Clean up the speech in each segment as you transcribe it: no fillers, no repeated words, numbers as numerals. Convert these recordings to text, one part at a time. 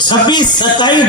26-27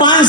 5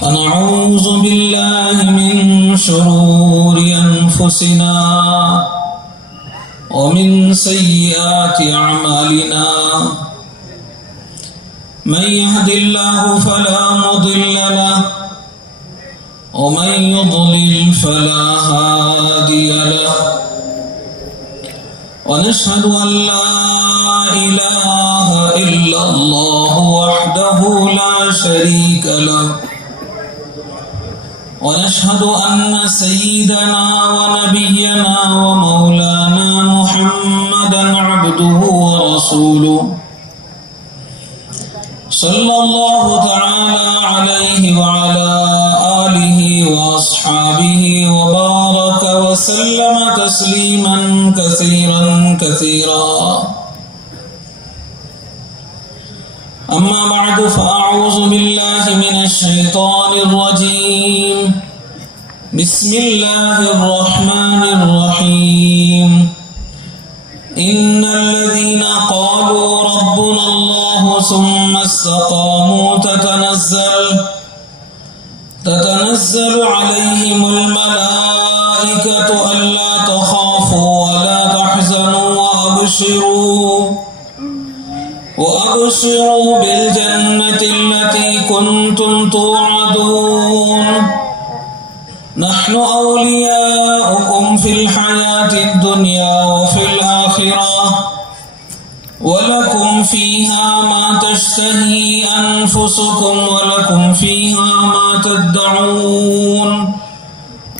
ونعوذ بالله من شرور أنفسنا ومن سيئات أعمالنا من يهد الله فلا مضل له ومن يضلل فلا هادي له ونشهد أن لا إله إلا الله وحده لا شريك له ونشهد أن سيدنا ونبينا ومولانا محمدا عبده ورسوله صلى الله تعالى عليه وعلى آله وأصحابه وبارك وسلم تسليما كثيرا كثيرا. أما بعد فأعوذ بالله من الشيطان الرجيم. بسم الله الرحمن الرحيم. إن الذين قالوا ربنا الله ثم استقاموا تتنزل عليهم الملائكة ألا تخافوا ولا تحزنوا وأبشروا بالجنة التي كنتم توعدون. نحن أولياؤكم في الحياة الدنيا وفي الآخرة ولكم فيها ما تشتهي أنفسكم ولكم فيها ما تدعون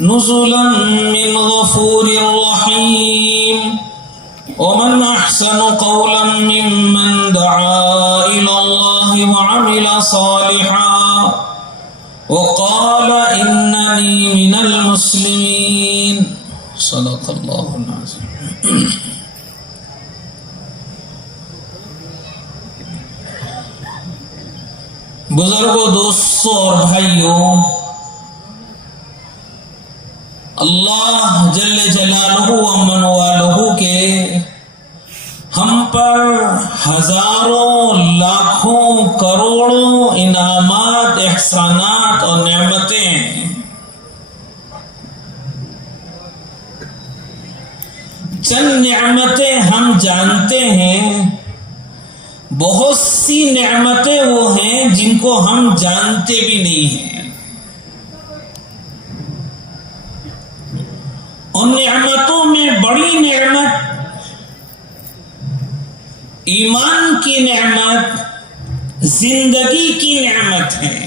نزلا من غفور رحيم. ومن أحسن قولا ممن دعا إلى الله وعمل صالحا وقال إنني من المسلمين. صدق الله العظيم. بزرگوں، دوستوں اور بھائیوں، اللہ جل جلالہ و من والہ کے ہم پر ہزاروں لاکھوں کروڑوں انعامات، احسانات اور نعمتیں ہیں. چند نعمتیں ہم جانتے ہیں، بہت سی نعمتیں وہ ہیں جن کو ہم جانتے بھی نہیں ہیں. ان نعمتوں میں بڑی نعمت ایمان کی نعمت، زندگی کی نعمت ہے.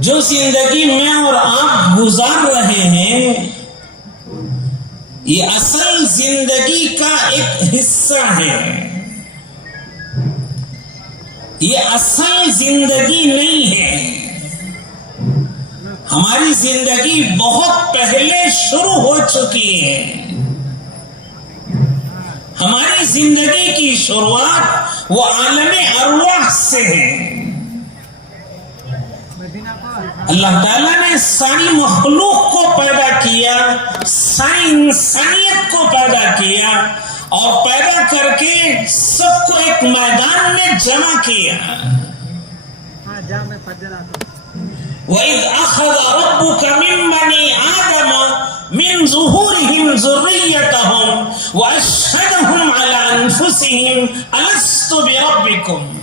جو زندگی میں اور آپ گزار رہے ہیں یہ اصل زندگی کا ایک حصہ ہے، یہ اصل زندگی نہیں ہے۔ ہماری زندگی بہت پہلے شروع ہو چکی ہے۔ ہماری زندگی کی شروعات وہ عالم ارواح سے ہے۔ اللہ تعالیٰ نے ساری مخلوق کو پیدا کیا، ساری انسانیت کو پیدا کیا اور پیدا کر کے سب کو ایک میدان میں جمع کیا۔ وَإِذْ أَخَذَ رَبُّكَ مِن بَنِي آدَمَ مِن ظُهُورِهِمْ ذُرِّيَّتَهُمْ وَأَشْهَدَهُمْ عَلَى أَنفُسِهِمْ أَلَسْتُ بِرَبِّكُمْ۔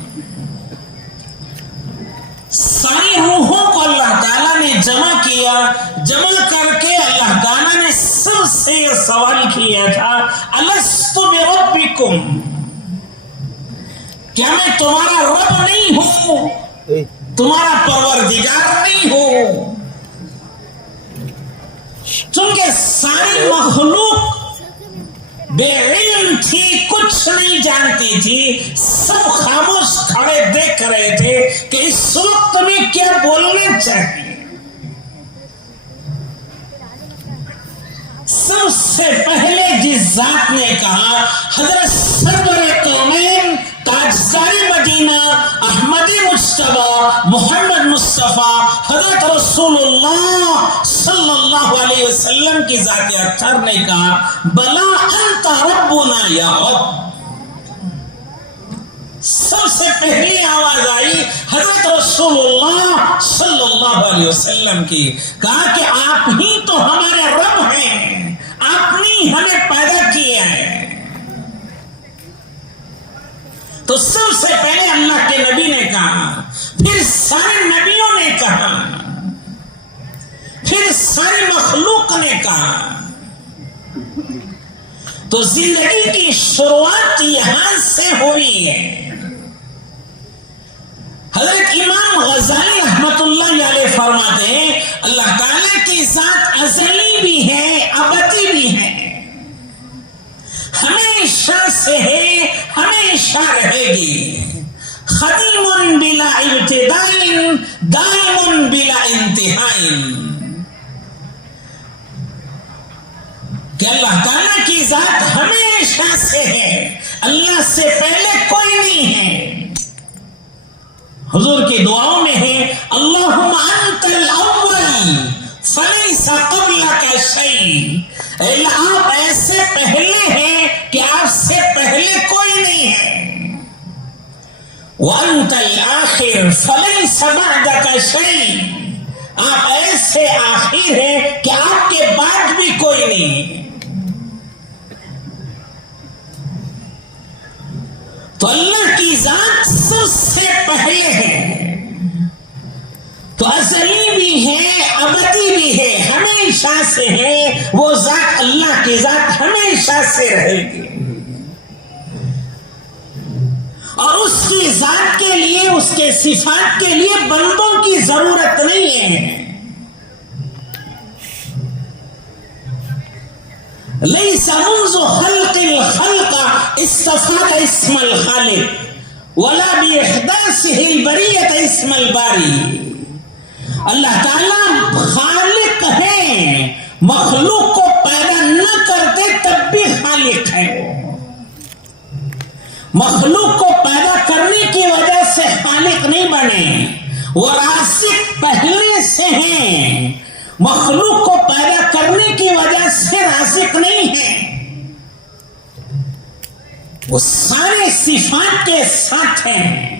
ساری روحوں کو اللہ تعالیٰ نے جمع کیا، جمع کر کے اللہ تعالیٰ نے سب سے یہ سوال کیا تھا، أَلَسْتُ بِرَبِّكُمْ، کیا میں تمہارا رب نہیں ہوں، تمہارا پروردگار نہیں ہوں؟ چونکہ ساری مخلوق بے علم تھی، کچھ نہیں جانتی تھی، سب خاموش کھڑے دیکھ رہے تھے کہ اس وقت میں کیا بولنا چاہیے۔ سب سے پہلے جس ذات نے کہا، حضرت سرور کونین تاجدار مدینہ احمد مجتبی محمد مصطفیٰ حضرت رسول اللہ صلی اللہ علیہ وسلم کی ذات اطہر نے کہا، بلا انت ربنا یا رب۔ سب سے پہلی آواز آئی حضرت رسول اللہ صلی اللہ علیہ وسلم کی، کہا کہ آپ ہی تو ہمارے رب ہیں، آپ نے ہمیں پیدا کیا ہے۔ تو سب سے پہلے اللہ کے نبی نے کہا، پھر سارے نبیوں نے کہا، پھر ساری مخلوق نے کہا۔ تو زندگی کی شروعات یہاں سے ہوئی ہے۔ حضرت امام غزالی رحمت اللہ علیہ فرماتے ہیں، اللہ تعالیٰ کی ذات ازلی بھی ہے، ابدی بھی ہے، ہمیشہ سے ہے، ہمیشہ رہے گی، قدیم بلا ابتداء دائم بلا انتہاء۔ کہ اللہ تعالیٰ کی ذات ہمیشہ سے ہے، اللہ سے پہلے کوئی نہیں ہے۔ حضور کی دعاؤں میں ہے، اللہم انت الاول فلیس قبلک شیء، آپ ایسے پہلے ہیں کہ آپ سے پہلے کوئی نہیں ہے۔ وانت الآخر فلیس بعدک شیء، آپ ایسے آخر ہیں کہ آپ کے بعد بھی کوئی نہیں۔ تو اللہ کی ذات سب سے پہلے ہے، تو ازلی بھی ہے، ابدی بھی ہے، ہمیشہ سے ہے، وہ ذات اللہ کی ذات ہمیشہ سے رہے گی۔ اور اس کی ذات کے لیے، اس کے صفات کے لیے بندوں کی ضرورت نہیں ہے۔ ليس منذ خلق الخلق استفاد اسم الخالق ولا بإحداثه البرية اسم الباری۔ اللہ تعالیٰ خالق ہے، مخلوق کو پیدا نہ کرتے تب بھی خالق ہے۔ مخلوق کو پیدا کرنے کی وجہ سے خالق نہیں بنے، وہ رازق پہلے سے ہیں، مخلوق کو پیدا کرنے کی وجہ سے رازق نہیں ہے، وہ سارے صفات کے ساتھ ہیں۔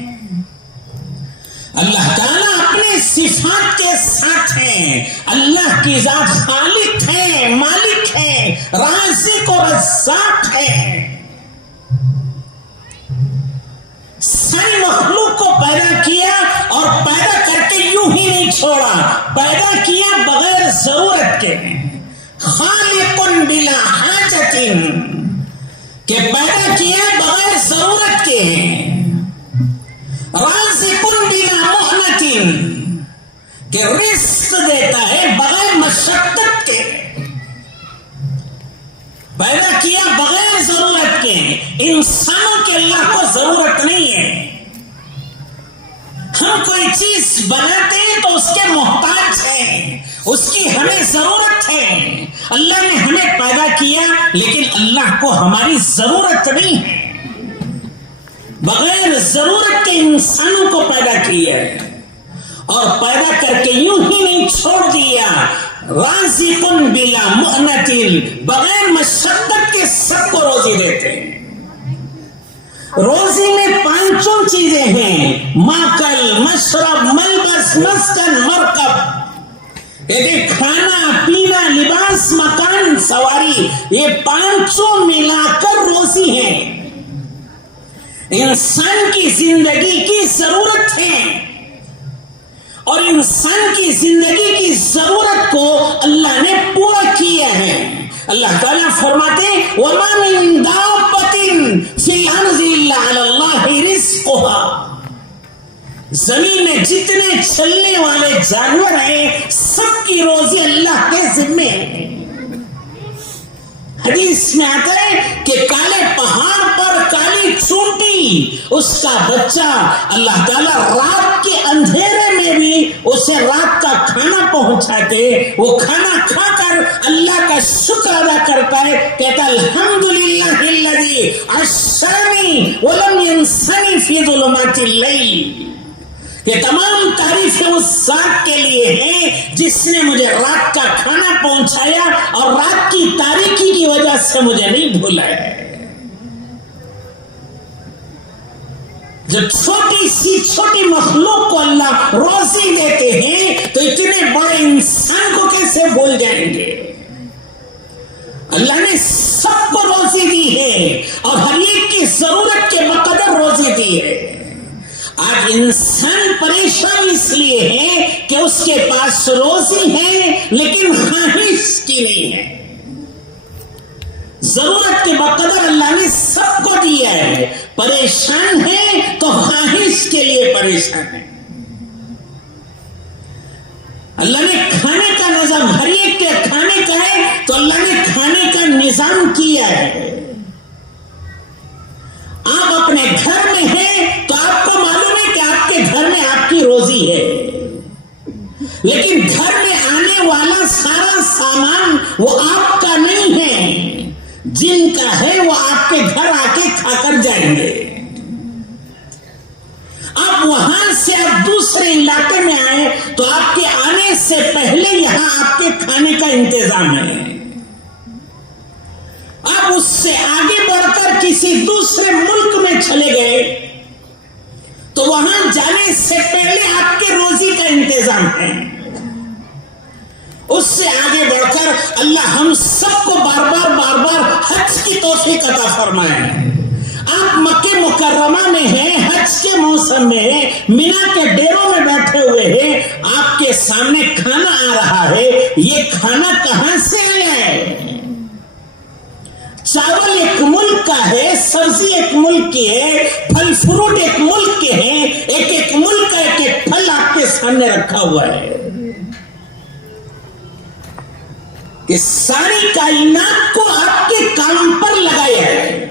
اللہ تعالیٰ اپنے صفات کے ساتھ ہیں، اللہ کی ذات خالق ہے، مالک ہے، رازق اور رزاق ہے۔ ساری مخلوق کو پیدا کیا اور پیدا کر کے یوں ہی نہیں چھوڑا، پیدا کیا بغیر ضرورت کے، خالق بلا حاجت، کہ پیدا کیا بغیر ضرورت کے، رازق بلا محنت، کہ رزق دیتا ہے بغیر مشقت کے، پیدا کیا بغیر ضرورت کے۔ انسانوں کے اللہ کو ضرورت نہیں ہے، ہم کوئی چیز بناتے ہیں تو اس کے محتاج ہیں، اس کی ہمیں ضرورت ہے۔ اللہ نے ہمیں پیدا کیا لیکن اللہ کو ہماری ضرورت نہیں ہے، بغیر ضرورت کے انسانوں کو پیدا کیا ہے اور پیدا کر کے یوں ہی نہیں چھوڑ دیا۔ رازق بلا محنت، بغیر مشقت کے سب کو روزی دیتے ہیں۔ روزی میں 5 چیزیں ہیں، ماکل، مشرب، ملبس، مسکن، مرکب، یعنی کھانا، پینا، لباس، مکان، سواری، یہ 5 ملا کر روزی ہے۔ انسان کی زندگی کی ضرورت ہے اور انسان کی زندگی کی ضرورت کو اللہ نے پورا کیا ہے۔ اللہ تعالیٰ فرماتے ہیں وَمَا مِن دَابَّةٍ فِي الْأَرْضِ إِلَّا عَلَى اللَّهِ رِزْقُهَا، زمین میں جتنے چلنے والے جانور ہیں سب کی روزی اللہ کے ذمے ہے۔ حدیث میں آتا ہے کہ کالے پہاڑ پر کالی چونٹی، اس کا بچہ اللہ تعالیٰ رات کے اندھیرے میں بھی اسے رات کا کھانا پہنچاتے، وہ کھانا کھا کر اللہ کا شکر ادا کرتا ہے، کہتا الحمدللہ الذی عشرنی ولم ینسنی فی ظلمات اللیل، یہ تمام تعریفیں اس ذات کے لیے ہیں جس نے مجھے رات کا کھانا پہنچایا اور رات کی تاریکی کی وجہ سے مجھے نہیں بھولایا۔ جب چھوٹی مخلوق کو اللہ روزی دیتے ہیں تو اتنے بڑے انسان کو کیسے بھول جائیں گے؟ اللہ نے سب کو روزی دی ہے اور ہر ایک کی ضرورت کے بقدر روزی دی ہے۔ آج انسان پریشان اس لیے ہے کہ اس کے پاس روزی ہے لیکن خواہش کی نہیں ہے۔ ضرورت کے بقدر اللہ نے سب کو دیا ہے، پریشان ہے تو خواہش کے لیے پریشان ہے۔ اللہ نے کھانے کا نظام ہر ایک کے کھانے کا ہے تو اللہ نے کھانے کا نظام کیا ہے۔ آپ اپنے گھر میں ہیں تو آپ کو معلوم ہے کہ آپ کے گھر میں آپ کی روزی ہے، لیکن گھر میں آنے والا سارا سامان وہ آپ کا نہیں ہے، جن کا ہے وہ آپ کے گھر آ کے کھا کر جائیں گے۔ آپ وہاں سے آپ دوسرے علاقے میں آئے تو آپ کے آنے سے پہلے یہاں آپ کے کھانے کا انتظام ہے۔ آپ اس سے آگے بڑھ کر کسی دوسرے ملک میں چلے گئے تو وہاں جانے سے پہلے آپ کے روزی کا انتظام ہے۔ اس سے آگے بڑھ کر اللہ ہم سب کو بار بار حج کی توفیق عطا فرمائے۔ آپ مکہ مکرمہ میں ہیں، حج کے موسم میں ہیں، مینا کے ڈیروں میں بیٹھے ہوئے ہیں، آپ کے سامنے کھانا آ رہا ہے، یہ کھانا کہاں سے آیا ہے؟ چاول ایک ملک کا ہے، سبزی ایک ملک کی ہے، پھل فروٹ ایک ملک کے ہیں، ایک ملک کا ایک پھل آپ کے سامنے رکھا ہوا ہے۔ کہ ساری کائنات کو آپ کے کام پر لگایا ہے۔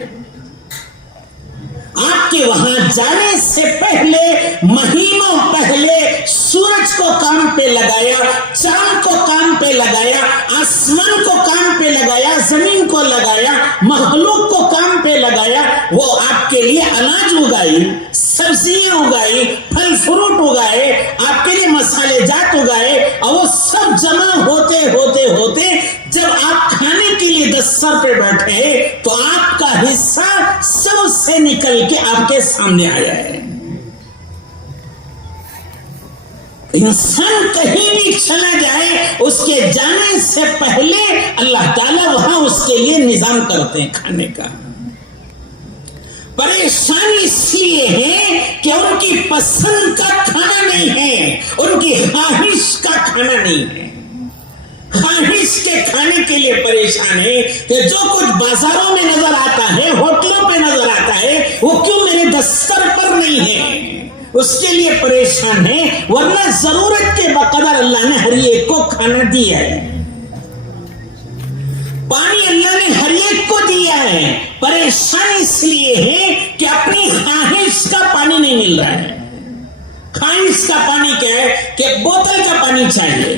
آپ کے وہاں جانے سے پہلے مہینوں پہلے سورج کو کام پہ لگایا، چاند کو کام پہ لگایا، آسمان کو کام پہ لگایا، زمین کو لگایا، مخلوق کو کام پہ لگایا۔ وہ آپ کے لیے اناج اگائی، سبزیاں اگائی، پھل فروٹ اگائے، آپ کے لیے مسالے جات اگائے، اور وہ سب جمع ہوتے ہوتے ہوتے جب آپ کھانے کے لیے دستر پہ بیٹھے تو آپ کا حصہ سب سے نکل کے آپ کے سامنے آیا ہے۔ انسان کہیں بھی چلا جائے اس کے جانے سے پہلے اللہ تعالیٰ وہاں اس کے لیے نظام کرتے ہیں کھانے کا۔ پریشانی اس لیے ہے کہ ان کی پسند کا کھانا نہیں ہے، ان کی خواہش کا کھانا نہیں ہے۔ خواہش کے کھانے کے لیے پریشان ہے کہ جو کچھ بازاروں میں نظر آتا ہے، ہوٹلوں پہ نظر آتا ہے، وہ کیوں میرے دستر پر نہیں ہے، اس کے لیے پریشان ہے۔ ورنہ ضرورت کے بقدر اللہ نے ہر ایک کو کھانا دیا ہے. پانی اللہ نے ہر ایک کو دیا ہے. پریشانی اس لیے ہے کہ اپنی خواہش کا پانی نہیں مل رہا ہے. خواہش کا پانی کیا ہے کہ بوتل کا پانی چاہیے.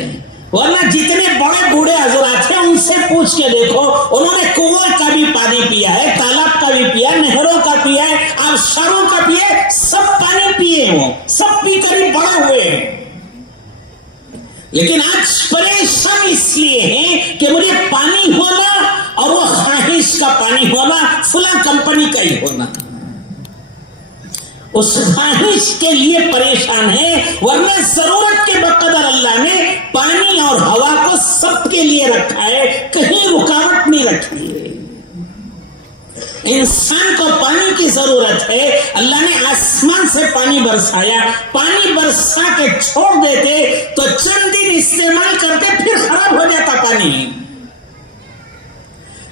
ورنہ جتنے بڑے بوڑھے حضرات ہیں ان سے پوچھ کے دیکھو, انہوں نے کنویں کا بھی پانی پیا ہے, تالاب کا بھی پیا, نہروں کا پیا ہے, آبشاروں کا پیا ہے, سب پانی پیے ہوں, سب پی کر ہی بڑے ہوئے ہیں. لیکن آج پریشان اس لیے ہے کہ مجھے پانی ہونا اور وہ خواہش کا پانی ہونا فلاں کمپنی کا ہی ہونا, اس خواہش کے لیے پریشان ہے. ورنہ ضرورت کے بقدر اللہ نے پانی اور ہوا کو سب کے لیے رکھا ہے, کہیں رکاوٹ نہیں رکھی ہے. انسان کو پانی کی ضرورت ہے. اللہ نے آسمان سے پانی برسایا, پانی برسا کے چھوڑ دیتے تو چند دن استعمال کرتے پھر خراب ہو جاتا پانی.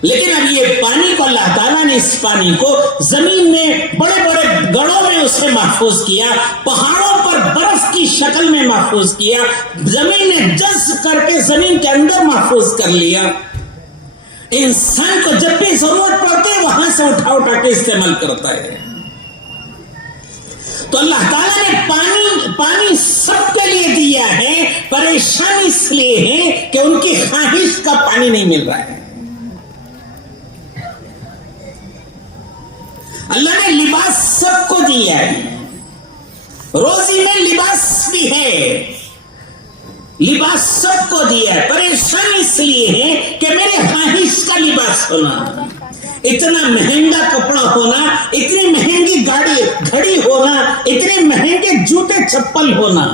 لیکن اب یہ پانی کو اللہ تعالیٰ نے اس پانی کو زمین میں بڑے بڑے گڑھوں میں اسے محفوظ کیا, پہاڑوں پر برف کی شکل میں محفوظ کیا, زمین میں جذب کر کے زمین کے اندر محفوظ کر لیا. انسان کو جب بھی ضرورت پڑتی ہے وہاں سے اٹھا کے استعمال کرتا ہے. تو اللہ تعالیٰ نے پانی سب کے لیے دیا ہے. پریشانی اس لیے ہے کہ ان کی خواہش کا پانی نہیں مل رہا ہے. اللہ نے لباس سب کو دیا ہے, روزی میں لباس بھی ہے, لباس سب کو دیا ہے. پریشانی اس لیے ہے کہ میرے خواہش کا لباس ہونا, اتنا مہنگا کپڑا ہونا, اتنی مہنگی گاڑی گھڑی ہونا, اتنے مہنگے جوتے چپل ہونا,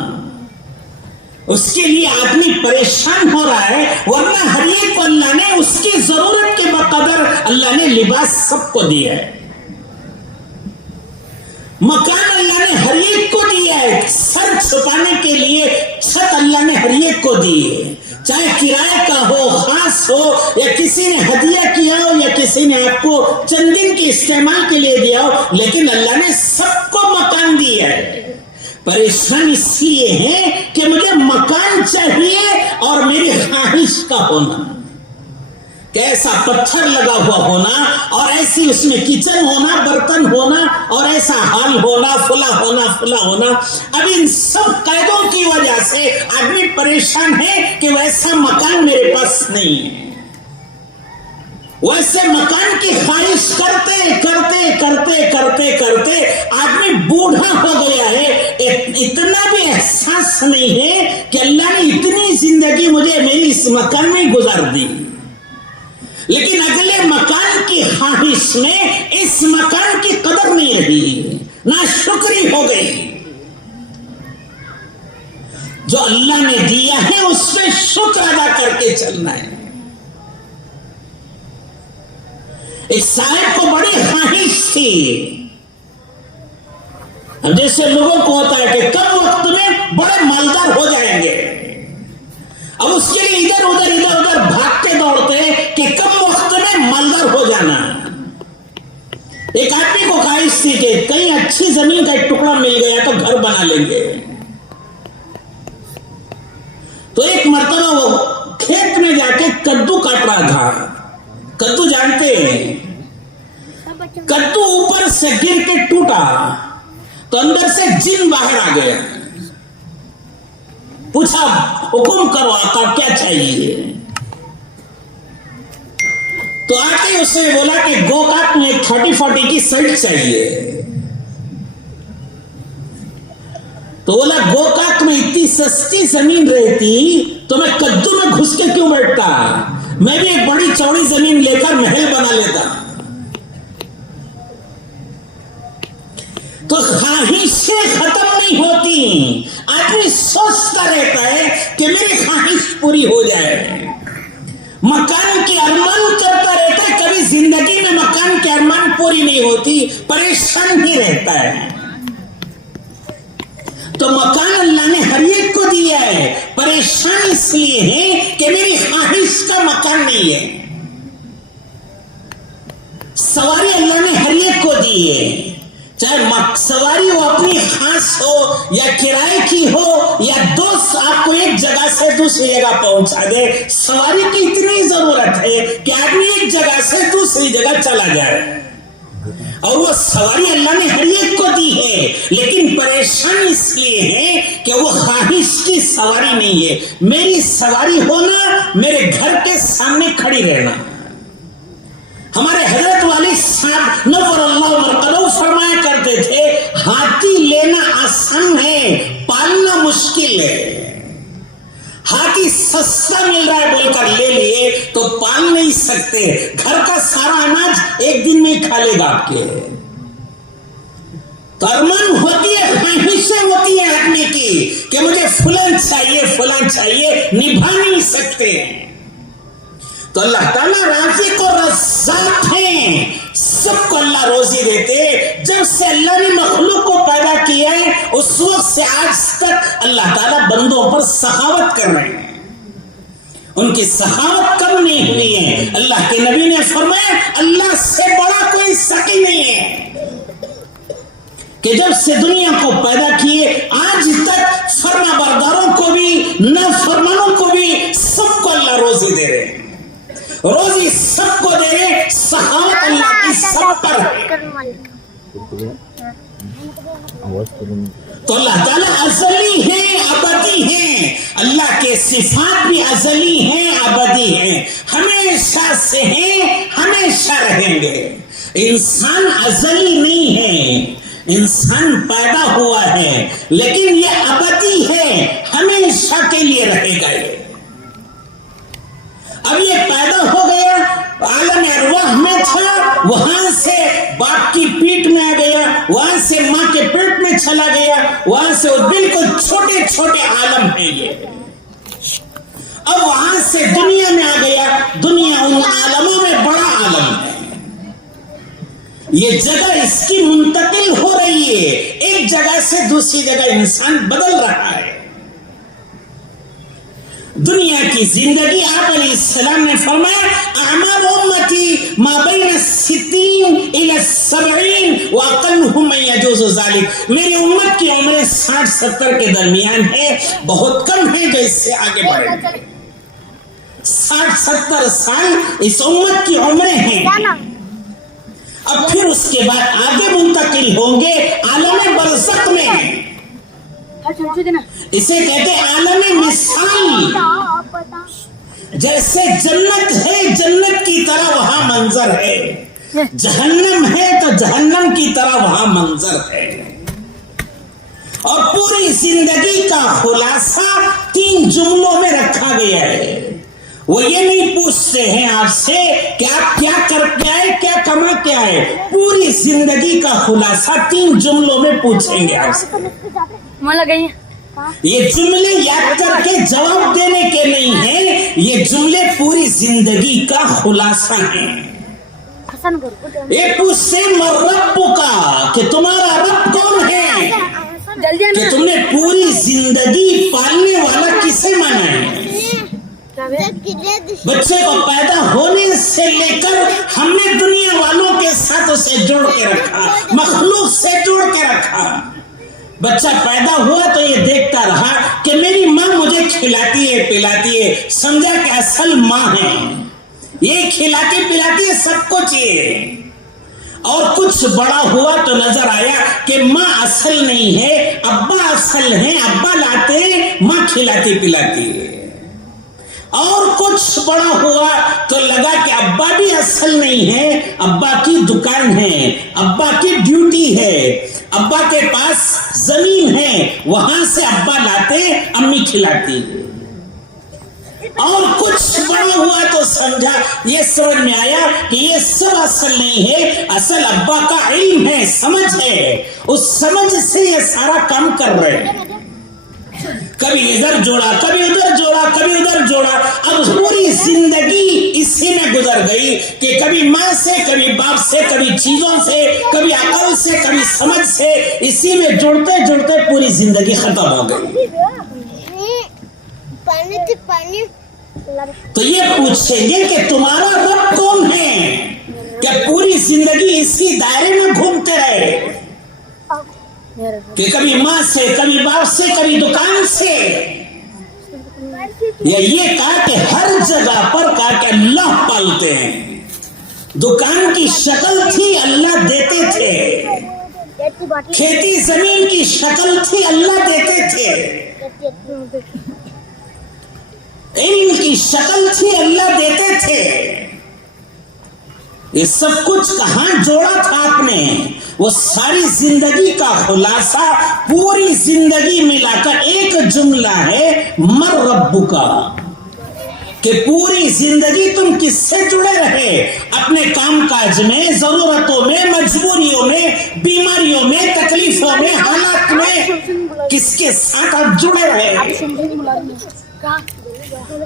اس کے لیے آدمی پریشان ہو رہا ہے. ورنہ ہر ایک کو اللہ نے اس کی ضرورت کے بقدر اللہ نے لباس سب کو دیا ہے. مکان اللہ نے ہر ایک کو دیا ہے, سر چھپانے کے لیے چھت اللہ نے ہر ایک کو دی ہے, چاہے کرایہ کا ہو, خاص ہو, یا کسی نے ہدیہ کیا ہو, یا کسی نے آپ کو چند دن کے استعمال کے لیے دیا ہو, لیکن اللہ نے سب کو مکان دیا ہے. پریشان اس لیے ہے کہ مجھے مکان چاہیے اور میری خواہش کا ہونا, کیسا پتھر لگا ہوا ہونا اور ایسی اس میں کچن ہونا, برتن ہونا اور ایسا حال ہونا, فلا ہونا. اب ان سب قیدوں کی وجہ سے آدمی پریشان ہے کہ ویسا مکان میرے پاس نہیں ہے. ویسے مکان کی خواہش کرتے آدمی بوڑھا ہو گیا ہے. اتنا بھی احساس نہیں ہے کہ اللہ نے اتنی زندگی مجھے میری اس مکان میں گزار دی, لیکن اگلے مکان کی خواہش میں اس مکان کی قدر نہیں رہی, ناشکری ہو گئی. جو اللہ نے دیا ہے اس پہ شکر ادا کر کے چلنا ہے. ایک صاحب کو بڑی خواہش تھی, اب جیسے لوگوں کو ہوتا ہے کہ کم وقت میں بڑے مالدار ہو جائیں گے, اب اس کے لیے ادھر ادھر بھاگتے دوڑتے کہ کم وقت میں مالدار ہو جانا. ایک آدمی کو خواہش تھی کہ کہیں اچھی زمین کا ایک ٹکڑا مل گیا تو گھر بنا لیں گے. تو ایک مرتبہ وہ کھیت میں جا کے کدو کاٹ رہا تھا. کدو جانتے ہیں, کدو اوپر سے گر کے ٹوٹا تو اندر سے جن باہر آ گیا. پوچھا حکم کرو آقا کیا چاہیے؟ تو آتے اس نے بولا کہ گوکاک میں 30-40 کی سائٹ چاہیے. تو بولا گوکاک میں اتنی سستی زمین رہتی تو میں کدو میں گھس کے کیوں بیٹھتا, میں بھی ایک بڑی چوڑی زمین لے کر محل بنا لیتا. تو خواہشیں ختم نہیں ہوتی, آدمی سوچتا رہتا ہے کہ میری خواہش پوری ہو جائے. مکان کے ارمان کرتا رہتا ہے, کبھی زندگی میں مکان کے ارمان پوری نہیں ہوتی, پریشان ہی رہتا ہے. تو مکان اللہ نے ہر ایک کو دیا ہے, پریشان اس لیے ہے کہ میری خواہش کا مکان نہیں ہے. سواری اللہ نے ہر ایک کو دی ہے, چاہے سواری وہ اپنی خاص ہو یا کرائے کی ہو یا دوست آپ کو ایک جگہ سے دوسری جگہ پہنچا دے، سواری کی اتنی ضرورت ہے کہ آدمی ایک جگہ سے دوسری جگہ چلا جائے، اور وہ سواری اللہ نے ہر ایک کو دی ہے، لیکن پریشان اس لیے ہے کہ وہ خواہش کی سواری نہیں ہے۔ میری سواری ہونا میرے گھر کے سامنے کھڑی رہنا۔ ہمارے حضرت والد صاحب نور اللہ مرقدہ فرمایا کرتے تھے، ہاتھی لینا آسان ہے، پالنا مشکل ہے۔ ہاتھی سستا مل رہا ہے بول کر لے لیے تو پال نہیں سکتے، گھر کا سارا اناج ایک دن میں کھا لے گا آپ کے۔ تو ارمان ہوتی ہے، خواہشیں ہوتی ہے آدمی کی کہ مجھے فلاں چاہیے فلاں چاہیے، نبھا نہیں سکتے۔ تو اللہ تعالیٰ رازق اور رزاق ہیں، سب کو اللہ روزی دیتے۔ جب سے اللہ نے مخلوق کو پیدا کیا ہے اس وقت سے آج تک اللہ تعالیٰ بندوں پر سخاوت کر رہے ہیں، ان کی سخاوت کم نہیں ہوئی ہے۔ اللہ کے نبی نے فرمایا اللہ سے بڑا کوئی سخی نہیں ہے، کہ جب سے دنیا کو پیدا کیے آج تک فرما برداروں کو بھی نافرمانوں کو بھی سب کو اللہ روزی دے رہے ہیں، روزی سب کو دے رہے، سخاوت اللہ کی سب پر ہے۔ تو اللہ تعالیٰ ازلی ہیں ابدی ہیں، اللہ کے صفات بھی ازلی ہیں ابدی ہیں، ہمیشہ سے ہیں ہمیشہ رہیں گے۔ انسان ازلی نہیں ہے، انسان پیدا ہوا ہے لیکن یہ ابدی ہے، ہمیشہ کے لیے رہے گا۔ اب یہ پیدا ہو گیا، عالم ارواح میں تھا، وہاں سے باپ کی پیٹ میں آ گیا، وہاں سے ماں کے پیٹ میں چلا گیا، وہاں سے وہ بالکل چھوٹے چھوٹے عالم ہیں یہ، اب وہاں سے دنیا میں آ گیا، دنیا ان عالموں میں بڑا عالم ہے، یہ جگہ اس کی منتقل ہو رہی ہے، ایک جگہ سے دوسری جگہ انسان بدل رہا ہے۔ دنیا کی زندگی آپ علیہ السلام نے فرمایا اعمال امتی ما بین 60 الی 70 واقلهم من يجوز ذلك، میری امت کی عمریں 60-70 کے درمیان ہے، بہت کم ہے جو اس سے آگے بڑھے۔ 60-70 سال اس امت کی عمریں ہیں، اب پھر اس کے بعد آگے منتقل ہوں گے عالم برزخ میں، اسے کہتے عالم مثال۔ جیسے جنت ہے جنت کی طرح وہاں منظر ہے، جہنم ہے تو جہنم کی طرح وہاں منظر ہے، اور پوری زندگی کا خلاصہ 3 جملوں میں رکھا گیا ہے۔ وہ یہ نہیں پوچھتے ہیں آپ سے کہ آپ کیا کر کے آئے، کیا کما کے آئے، پوری زندگی کا خلاصہ 3 جملوں میں پوچھیں گے آپ سے۔ یہ جملے یاد کر کے جواب دینے کے نہیں ہیں، یہ جملے پوری زندگی کا خلاصہ ہیں۔ یہ پوچھتے من رب کا، کہ تمہارا رب کون ہے، کہ تم نے پوری زندگی پالنے والا کسے مانا ہے۔ بچے کو پیدا ہونے سے لے کر ہم نے دنیا والوں کے ساتھ اسے جوڑ کے رکھا، مخلوق سے جوڑ کے رکھا۔ بچہ پیدا ہوا تو یہ دیکھتا رہا کہ میری ماں مجھے کھلاتی ہے پلاتی ہے، سمجھا کہ اصل ماں ہے، یہ کھلاتی پلاتی ہے سب کچھ یہ، اور کچھ بڑا ہوا تو نظر آیا کہ ماں اصل نہیں ہے، ابا اصل ہیں، ابا لاتے ہیں، ماں کھلاتی پلاتی ہے، اور کچھ بڑا ہوا تو لگا کہ ابا بھی اصل نہیں ہے، ابا کی دکان ہے، ابا کی ڈیوٹی ہے، ابا کے پاس زمین ہے، وہاں سے ابا لاتے امی کھلاتی، اور کچھ بڑا ہوا تو سمجھا، یہ سمجھ میں آیا کہ یہ سب اصل نہیں ہے، اصل ابا کا علم ہے، سمجھ ہے، اس سمجھ سے یہ سارا کام کر رہے ہیں، کبھی ادھر جوڑا کبھی ادھر جوڑا کبھی ادھر جوڑا، اب پوری زندگی اسی میں گزر گئی کہ کبھی ماں سے کبھی باپ سے کبھی چیزوں سے کبھی عقل سے کبھی سمجھ سے، اسی میں جڑتے جڑتے پوری زندگی ختم ہو گئی۔ تو یہ پوچھیں گے کہ تمہارا رب کون ہے، کیا پوری زندگی اسی دائرے میں گھومتے رہے، کہ کبھی ماں سے، کبھی باپ سے، کبھی دکان سے، یا یہ کہا کہ ہر جگہ پر کہا کہ اللہ پالتے ہیں. دکان کی شکل تھی، اللہ دیتے تھے. کھیتی زمین کی شکل تھی، اللہ دیتے تھے. علم کی شکل تھی، اللہ دیتے تھے. یہ سب کچھ کہاں جوڑا تھا آپ نے؟ وہ ساری زندگی کا خلاصہ، پوری زندگی ملا کر ایک جملہ ہے، مر ربک کا، کہ پوری زندگی تم کس سے جڑے رہے؟ اپنے کام کاج میں، ضرورتوں میں، مجبوریوں میں، بیماریوں میں، تکلیفوں میں، حالات میں کس کے ساتھ آپ جڑے رہے؟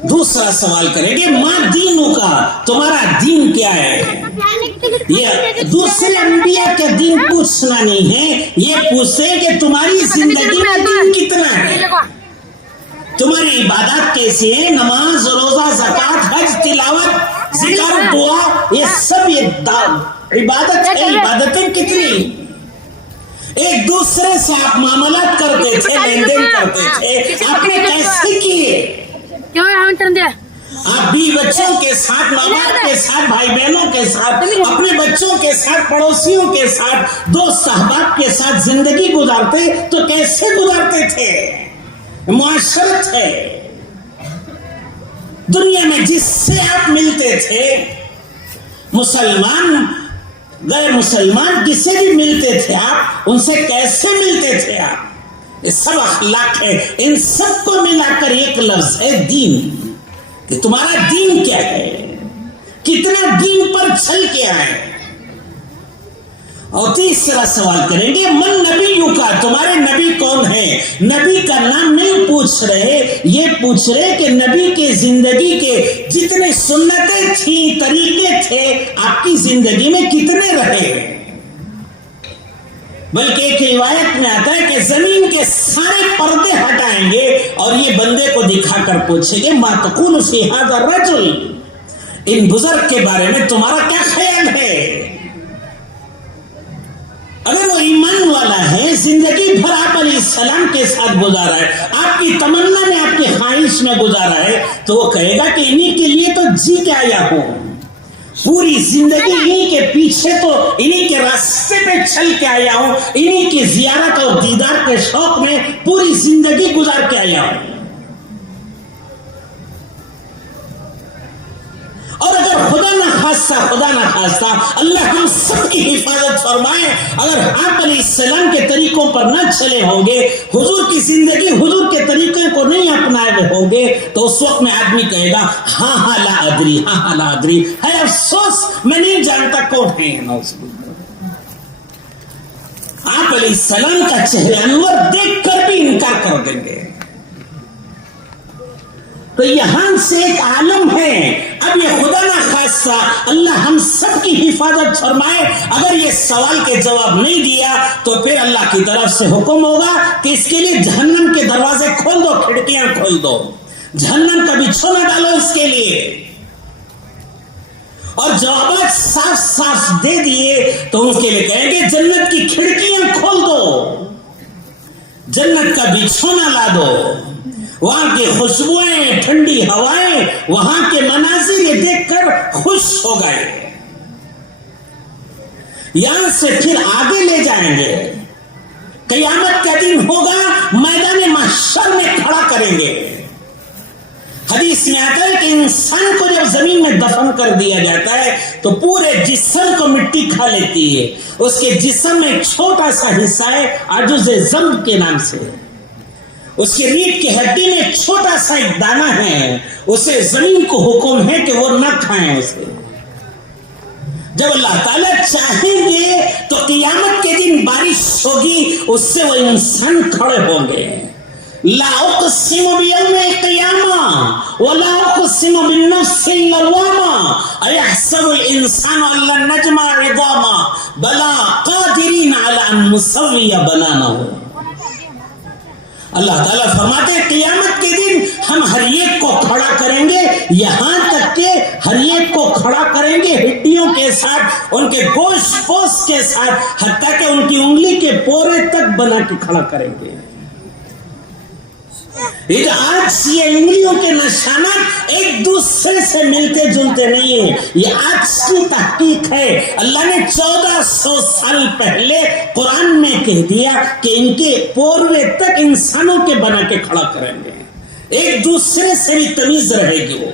دوسرا سوال کریں گے، ماں دینوں کا، تمہارا دین کیا ہے؟ یہ دوسرے انبیاء کے دین پوچھنا نہیں ہے، یہ پوچھے کہ تمہاری زندگی میں دین کتنا ہے، تمہاری عبادات کیسی ہے، نماز، روزہ، زکات، حج، تلاوت، ذکر، دعا، یہ سب یہ عبادت ہے. عبادتیں کتنی؟ ایک دوسرے سے آپ معاملات کرتے تھے، لین دین کرتے تھے، آپ نے کیسے کیے؟ آپ بھی بچوں کے ساتھ، ماں باپ کے ساتھ، بھائی بہنوں کے ساتھ، اپنے بچوں کے ساتھ، پڑوسیوں کے ساتھ، دوست احباب کے ساتھ زندگی گزارتے تو کیسے گزارتے تھے؟ معاشرت ہے. دنیا میں جس سے آپ ملتے تھے، مسلمان، غیر مسلمان، کسے بھی ملتے تھے آپ، ان سے کیسے ملتے تھے آپ؟ یہ سب اخلاق ہے. ان سب کو ملا کر ایک لفظ ہے دین، کہ تمہارا دین کیا ہے، کتنا دین پر چل کے آئے. اور تیسرا سوال کریں گے، من نبیوں کا، تمہارے نبی کون ہیں؟ نبی کا نام نہیں پوچھ رہے، یہ پوچھ رہے کہ نبی کے زندگی کے جتنے سنتیں تھیں، طریقے تھے، آپ کی زندگی میں کتنے رہے؟ بلکہ ایک روایت میں آتا ہے کہ زمین کے سارے پردے ہٹائیں گے اور یہ بندے کو دکھا کر پوچھیں گے، ما تقول فی ھذا الرجل، ان بزرگ کے بارے میں تمہارا کیا خیال ہے؟ اگر وہ ایمان والا ہے، زندگی بھر آپ علیہ السلام کے ساتھ گزارا ہے، آپ کی تمنا میں، آپ کی خواہش میں گزارا ہے، تو وہ کہے گا کہ انہی کے لیے تو جی کے آیا ہوں، پوری زندگی انہی کے پیچھے، تو انہی کے راستے پہ چل کے آیا ہوں، انہی کی زیارت اور دیدار کے شوق میں پوری زندگی گزار کے آیا ہوں. اور اگر خدا نہ خواستہ اللہ ہم سب کی حفاظت فرمائے، اگر آپ علیہ السلام کے طریقوں پر نہ چلے ہوں گے، حضور کی زندگی، حضور کے طریقے کو نہیں اپنائے ہوئے ہوں گے، تو اس وقت میں آدمی کہے گا ہاں لا ادری، ہاں لا ادری، ہے افسوس میں نہیں جانتا کون ہے. آپ علیہ السلام کا چہرہ انور دیکھ کر بھی انکار کر دیں گے. تو یہاں سے ایک عالم ہے. اب یہ خدا نہ خاصہ اللہ ہم سب کی حفاظت فرمائے، اگر یہ سوال کے جواب نہیں دیا تو پھر اللہ کی طرف سے حکم ہوگا کہ اس کے لیے جہنم کے دروازے کھول دو، کھڑکیاں کھول دو، جہنم کا بچھونا ڈالو اس کے لیے. اور جوابات صاف صاف دے دیے تو ان کے لیے کہیں گے جنت کی کھڑکیاں کھول دو، جنت کا بچھونا لا دو، وہاں کی خوشبوئیں، ٹھنڈی ہوائیں، وہاں کے مناظر یہ دیکھ کر خوش ہو گئے. یہاں سے پھر آگے لے جائیں گے، قیامت کا دن ہوگا، میدان محشر میں کھڑا کریں گے. حدیث میں آتا ہے کہ انسان کو جب زمین میں دفن کر دیا جاتا ہے تو پورے جسم کو مٹی کھا لیتی ہے. اس کے جسم میں ایک چھوٹا سا حصہ ہے عجوز ذنب کے نام سے، اس کی ریڑھ کی ہڈی میں ایک چھوٹا سا ایک دانہ ہے، اسے زمین کو حکم ہے کہ وہ نہ کھائیں اسے. جب اللہ تعالیٰ چاہیں گے تو قیامت کے دن بارش ہوگی، اس سے وہ انسان کھڑے ہوں گے. لا اقسم بیوم القیامہ ولا اقسم بالنفس اللوامہ ایحسب الانسان ان لن نجمع عظامہ بلا قادرین علی ان نسوی بنانہ. اللہ تعالیٰ فرماتے ہیں قیامت کے دن ہم ہر ایک کو کھڑا کریں گے، یہاں تک کہ ہر ایک کو کھڑا کریں گے ہڈیوں کے ساتھ، ان کے گوشت پوست کے ساتھ حتیٰ کہ ان کی انگلی کے پورے تک بنا کے کھڑا کریں گے. لیکن آج یہ انگلیوں کے نشانات ایک دوسرے سے ملتے جلتے نہیں ہیں. یہ آج کی تحقیق ہے. اللہ نے 1400 سال پہلے قرآن میں کہہ دیا کہ ان کے پورے تک انسانوں کے بنا کے کھڑا کریں گے. ایک دوسرے سے بھی تمیز رہے گی. وہ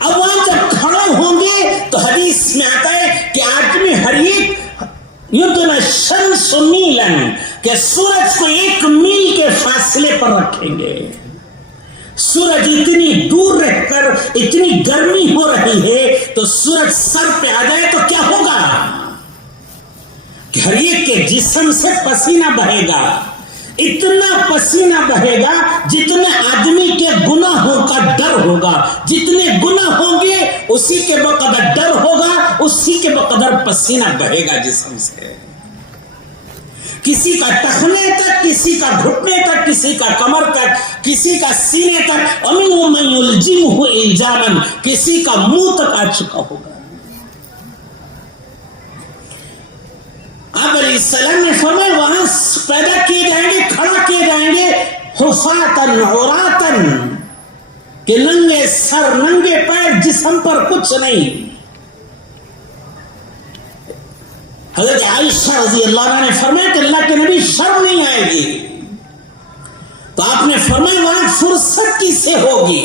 اب وہاں جب کھڑے ہوں گے تو حدیث میں آتا ہے کہ آدمی ہر ایک کہ سورج کو 1 میل کے فاصلے پر رکھیں گے. سورج اتنی دور رہ کر اتنی گرمی ہو رہی ہے تو سورج سر پہ آ جائے تو کیا ہوگا کہ ہر ایک کے جسم سے پسینہ بہے گا. اتنا پسینہ بہے گا جتنے آدمی کے گناہوں کا ڈر ہوگا. جتنے گناہ ہوں گے اسی کے بقدر ڈر ہوگا, اسی کے بقدر پسینہ بہے گا جسم سے. کسی کا ٹخنے تک, کسی کا گھٹنے تک, کسی کا کمر تک, کسی کا سینے تک, وَمِنْهُمْ مَنْ يُلْجِمُهُ إِلْجَامًا, کسی کا منہ تک آ چکا ہوگا. آپ علیہ السلام نے فرمایا وہاں پیدا کیے جائیں گے, کھڑا کیے جائیں گے, حفاتن عوراتن, کہ ننگے سر ننگے پیر, جسم پر کچھ نہیں. حضرت عائشہ رضی اللہ عنہ نے فرمایا کہ اللہ کے نبی شرم نہیں آئے گی. تو آپ نے فرمایا وہاں فرصت کس سے ہوگی؟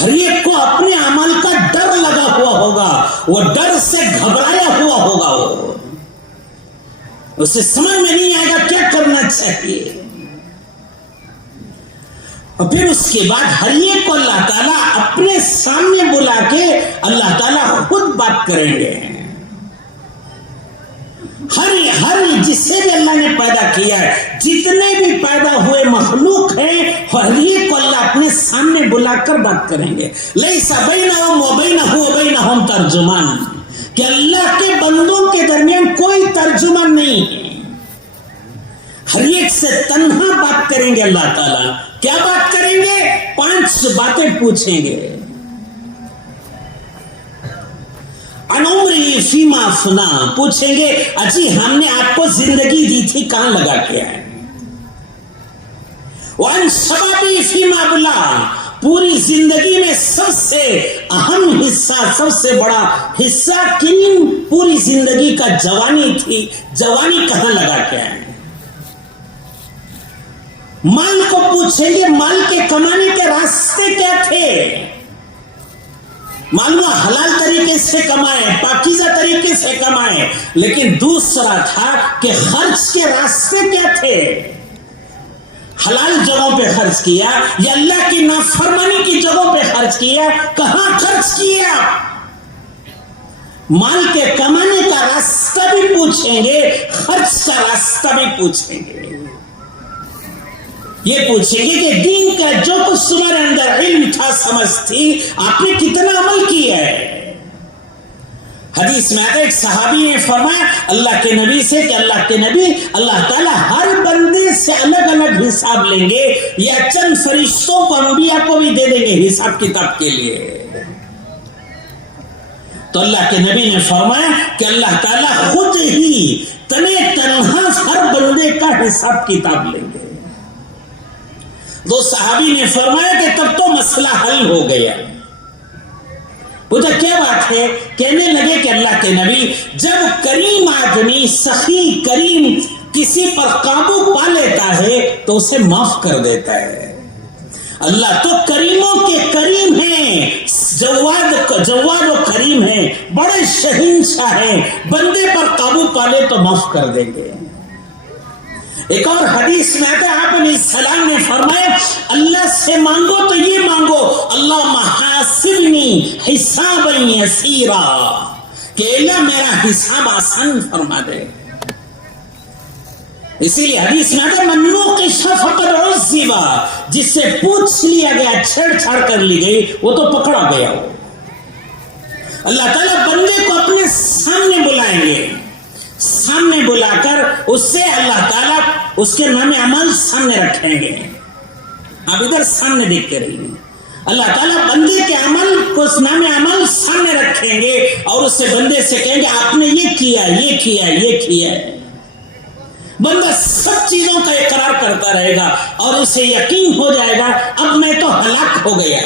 ہر ایک کو اپنے عمل کا ڈر لگا ہوا ہوگا, وہ ڈر سے گھبرایا ہوا ہوگا. وہ اسے سمجھ میں نہیں آئے گا کیا کرنا چاہیے. اور پھر اس کے بعد ہر ایک کو اللہ تعالیٰ اپنے سامنے بلا کے اللہ تعالیٰ خود بات کریں گے. ہر جسے بھی اللہ نے پیدا کیا ہے, جتنے بھی پیدا ہوئے مخلوق ہیں, ہر ایک کو اللہ اپنے سامنے بلا کر بات کریں گے. لیس بینہم وبینہ وبینہم ترجمان, کہ اللہ کے بندوں کے درمیان کوئی ترجمان نہیں ہے. ہر ایک سے تنہا بات کریں گے اللہ تعالیٰ. کیا بات کریں گے؟ 5 باتیں پوچھیں گے. عن عمری فیما افنا, پوچھیں گے اجی ہم نے آپ کو زندگی دی تھی کہاں لگا کے آئے. وعن شبابی فیما ابلا, پوری زندگی میں سب سے اہم حصہ, سب سے بڑا حصہ کن پوری زندگی کا جوانی تھی, جوانی کہاں لگا کے آئے. مال کو پوچھیں گے مال کے کمانے کے راستے کیا تھے. معلوم حلال طریقے سے کمائے, پاکیزہ طریقے سے کمائے, لیکن دوسرا تھا کہ خرچ کے راستے کیا تھے. حلال جگہوں پہ خرچ کیا یا اللہ کی نافرمانی کی جگہوں پہ خرچ کیا, کہاں خرچ کیا. مال کے کمانے کا راستہ بھی پوچھیں گے, خرچ کا راستہ بھی پوچھیں گے. یہ پوچھیں گے کہ دین کا جو کچھ تمہارے اندر علم تھا, سمجھ تھی, آپ نے کتنا عمل کیا ہے. حدیث میں آتا ہے ایک صحابی نے فرمایا اللہ کے نبی سے کہ اللہ کے نبی, اللہ تعالیٰ ہر بندے سے الگ الگ حساب لیں گے یا چند فرشتوں کو, انبیاء کو بھی دے دیں گے حساب کتاب کے لیے. تو اللہ کے نبی نے فرمایا کہ اللہ تعالیٰ خود ہی تنہا ہر بندے کا حساب کتاب لیں گے. دو صحابی نے فرمایا کہ تب تو مسئلہ حل ہو گیا. پوچھا کیا بات ہے؟ کہنے لگے کہ اللہ کے نبی, جب کریم آدمی, سخی کریم کسی پر قابو پا لیتا ہے تو اسے معاف کر دیتا ہے. اللہ تو کریموں کے کریم ہیں, جواد و کریم ہیں, بڑے شہنشاہ ہیں, بندے پر قابو پا لے تو معاف کر دیں گے. ایک اور حدیث میں آتا ہے آپ علیہ السلام نے فرمایا اللہ سے مانگو تو یہ مانگو, اللہ محاسبنی حسابا یسیرا, کہ اللہ میرا حساب آسان فرما دے. اسی لیے حدیث میں آتا ہے من نوقش فقد عذب, جس سے پوچھ لیا گیا, چھیڑ چھاڑ کر لی گئی, وہ تو پکڑا گیا. ہو اللہ تعالیٰ بندے کو اپنے سامنے بلائیں گے, سامنے بلا کر اس سے اللہ تعالیٰ اس کے نام عمل سامنے رکھیں گے. آپ ادھر سامنے دیکھتے رہیے, اللہ تعالیٰ بندے کے عمل کو اس نام عمل سامنے رکھیں گے اور اس سے بندے سے کہیں گے آپ نے یہ کیا یہ کیا یہ کیا. بندہ سب چیزوں کا اقرار کرتا رہے گا اور اسے یقین ہو جائے گا اب میں تو ہلاک ہو گیا.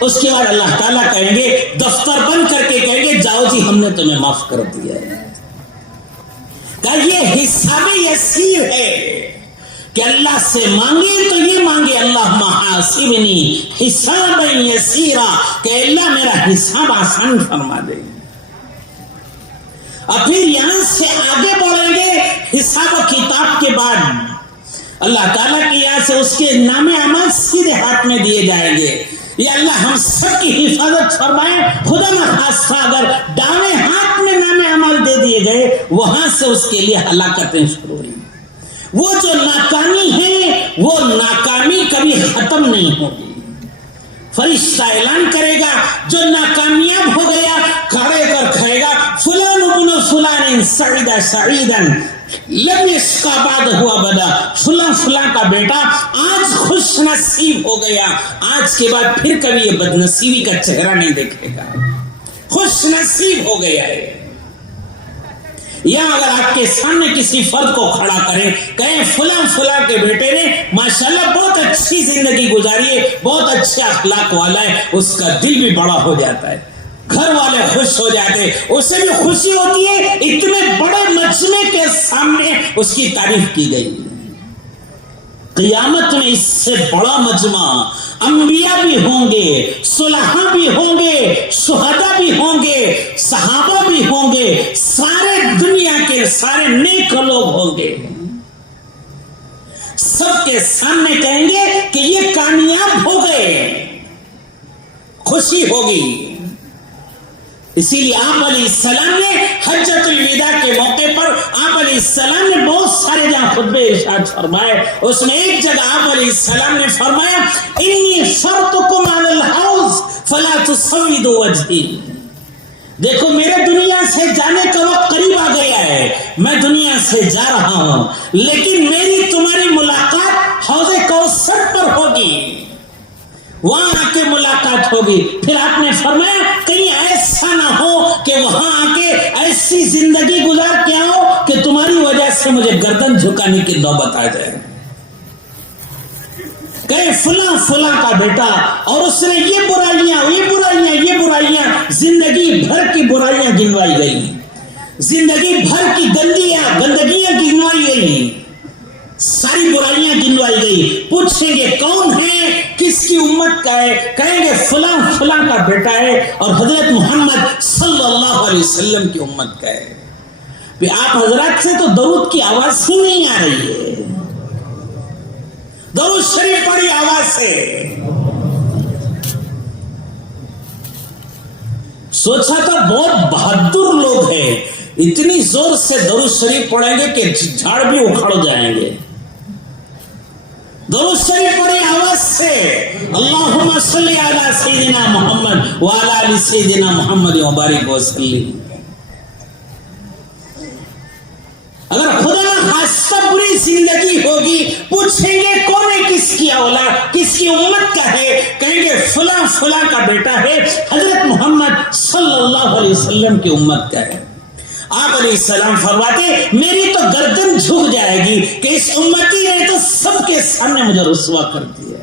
اس کے بعد اللہ تعالیٰ کہیں گے دفتر بند کر کے کہیں گے جاؤ جی ہم نے تمہیں معاف کر دیا ہے. کہ یہ حساب یسیر ہے کہ اللہ سے مانگے تو یہ مانگے اللہ محاسبنی حسابا یسیرا کہ اللہ میرا حساب آسان فرما دے. اور پھر یہاں سے آگے بڑھیں گے حساب و کتاب کے بعد اللہ تعالیٰ کے یہاں سے اس کے نام اعمال سیدھے ہاتھ میں دیے جائیں گے. یا اللہ ہم سب کی حفاظت فرمائے. خدا نخواستہ اگر دائیں ہاتھ میں نام اعمال دے دیے گئے وہاں سے اس کے لیے ہلاکتیں شروع ہوئی. وہ جو ناکامی ہے وہ ناکامی کبھی ختم نہیں ہوگی. فرشتہ اعلان کرے گا جو ناکامیاب ہو گیا کھڑے کر کہے گا فلان ابن فلان سعید سعیدا لم یشقى بعد ہوا بدا فلاں فلاں کا بیٹا آج خوش نصیب ہو گیا آج کے بعد پھر کبھی یہ بد نصیبی کا چہرہ نہیں دیکھے گا. خوش نصیب ہو گیا ہے. یا اگر آپ کے سامنے کسی فرد کو کھڑا کریں کہیں فلاں فلاں کے بیٹے نے ماشاءاللہ بہت اچھی زندگی گزاری ہے بہت اچھے اخلاق والا ہے اس کا دل بھی بڑا ہو جاتا ہے. گھر والے خوش ہو جاتے اسے بھی خوشی ہوتی ہے اتنے بڑے مجمع کے سامنے اس کی تعریف کی گئی. قیامت میں اس سے بڑا مجمع انبیاء بھی ہوں گے صلحاء بھی ہوں گے شہداء بھی ہوں گے صحابہ بھی ہوں گے سارے دنیا کے سارے نیک لوگ ہوں گے. سب کے سامنے کہیں گے کہ یہ کامیاب ہو گئے خوشی ہوگی. اسی لیے آپ علیہ السلام نے حجۃ الوداع کے موقع پر آپ علیہ السلام نے بہت سارے جہاں خطبے ارشاد فرمائے اس میں ایک جگہ آپ علیہ السلام نے فرمایا انی فرطکم علی الحوض فلا تصودوا وجہی. دیکھو میرے دنیا سے جانے کا وقت قریب آ گیا ہے میں دنیا سے جا رہا ہوں لیکن میری تمہاری ملاقات حوض کوثر پر ہوگی وہاں آ کے ملاقات ہوگی. پھر آپ نے فرمایا کہیں ایسا نہ ہو کہ وہاں آ کے ایسی زندگی گزار کے آؤ کہ تمہاری وجہ سے مجھے گردن جھکانے کی نوبت آ جائے. کہیں فلاں فلاں کا بیٹا اور اس نے یہ برائیاں زندگی بھر کی برائیاں گنوائی گئی زندگی بھر کی گندگیاں گنوائی گئی ساری برائیاں گنوائی گئی. پوچھیں گے کون ہے کس کی امت کا ہے کہیں گے فلاں فلاں کا بیٹا ہے اور حضرت محمد صلی اللہ علیہ وسلم کی امت کا ہے. آپ حضرات سے تو درود کی آواز ہی نہیں آ رہی ہے. درود شریف بڑی آواز سے سوچا تھا بہت بہادر لوگ ہیں اتنی زور سے درود شریف پڑھیں گے کہ جھاڑ بھی اکھڑ جائیں گے. درود شریف بڑی آواز سے اللہم صلی علی سیدنا محمد وعلی آل سیدنا محمد وبارک وسلم. اگر خدا خاصہ بری زندگی ہوگی پوچھیں گے کون ہے کس کی اولاد کس کی امت کا ہے کہیں گے فلاں فلاں کا بیٹا ہے حضرت محمد صلی اللہ علیہ وسلم کی امت کا ہے. آپ علیہ السلام فرماتے میری تو گردن جھک جائے گی کہ اس امتی نے تو سب کے سامنے مجھے رسوا کر دیا.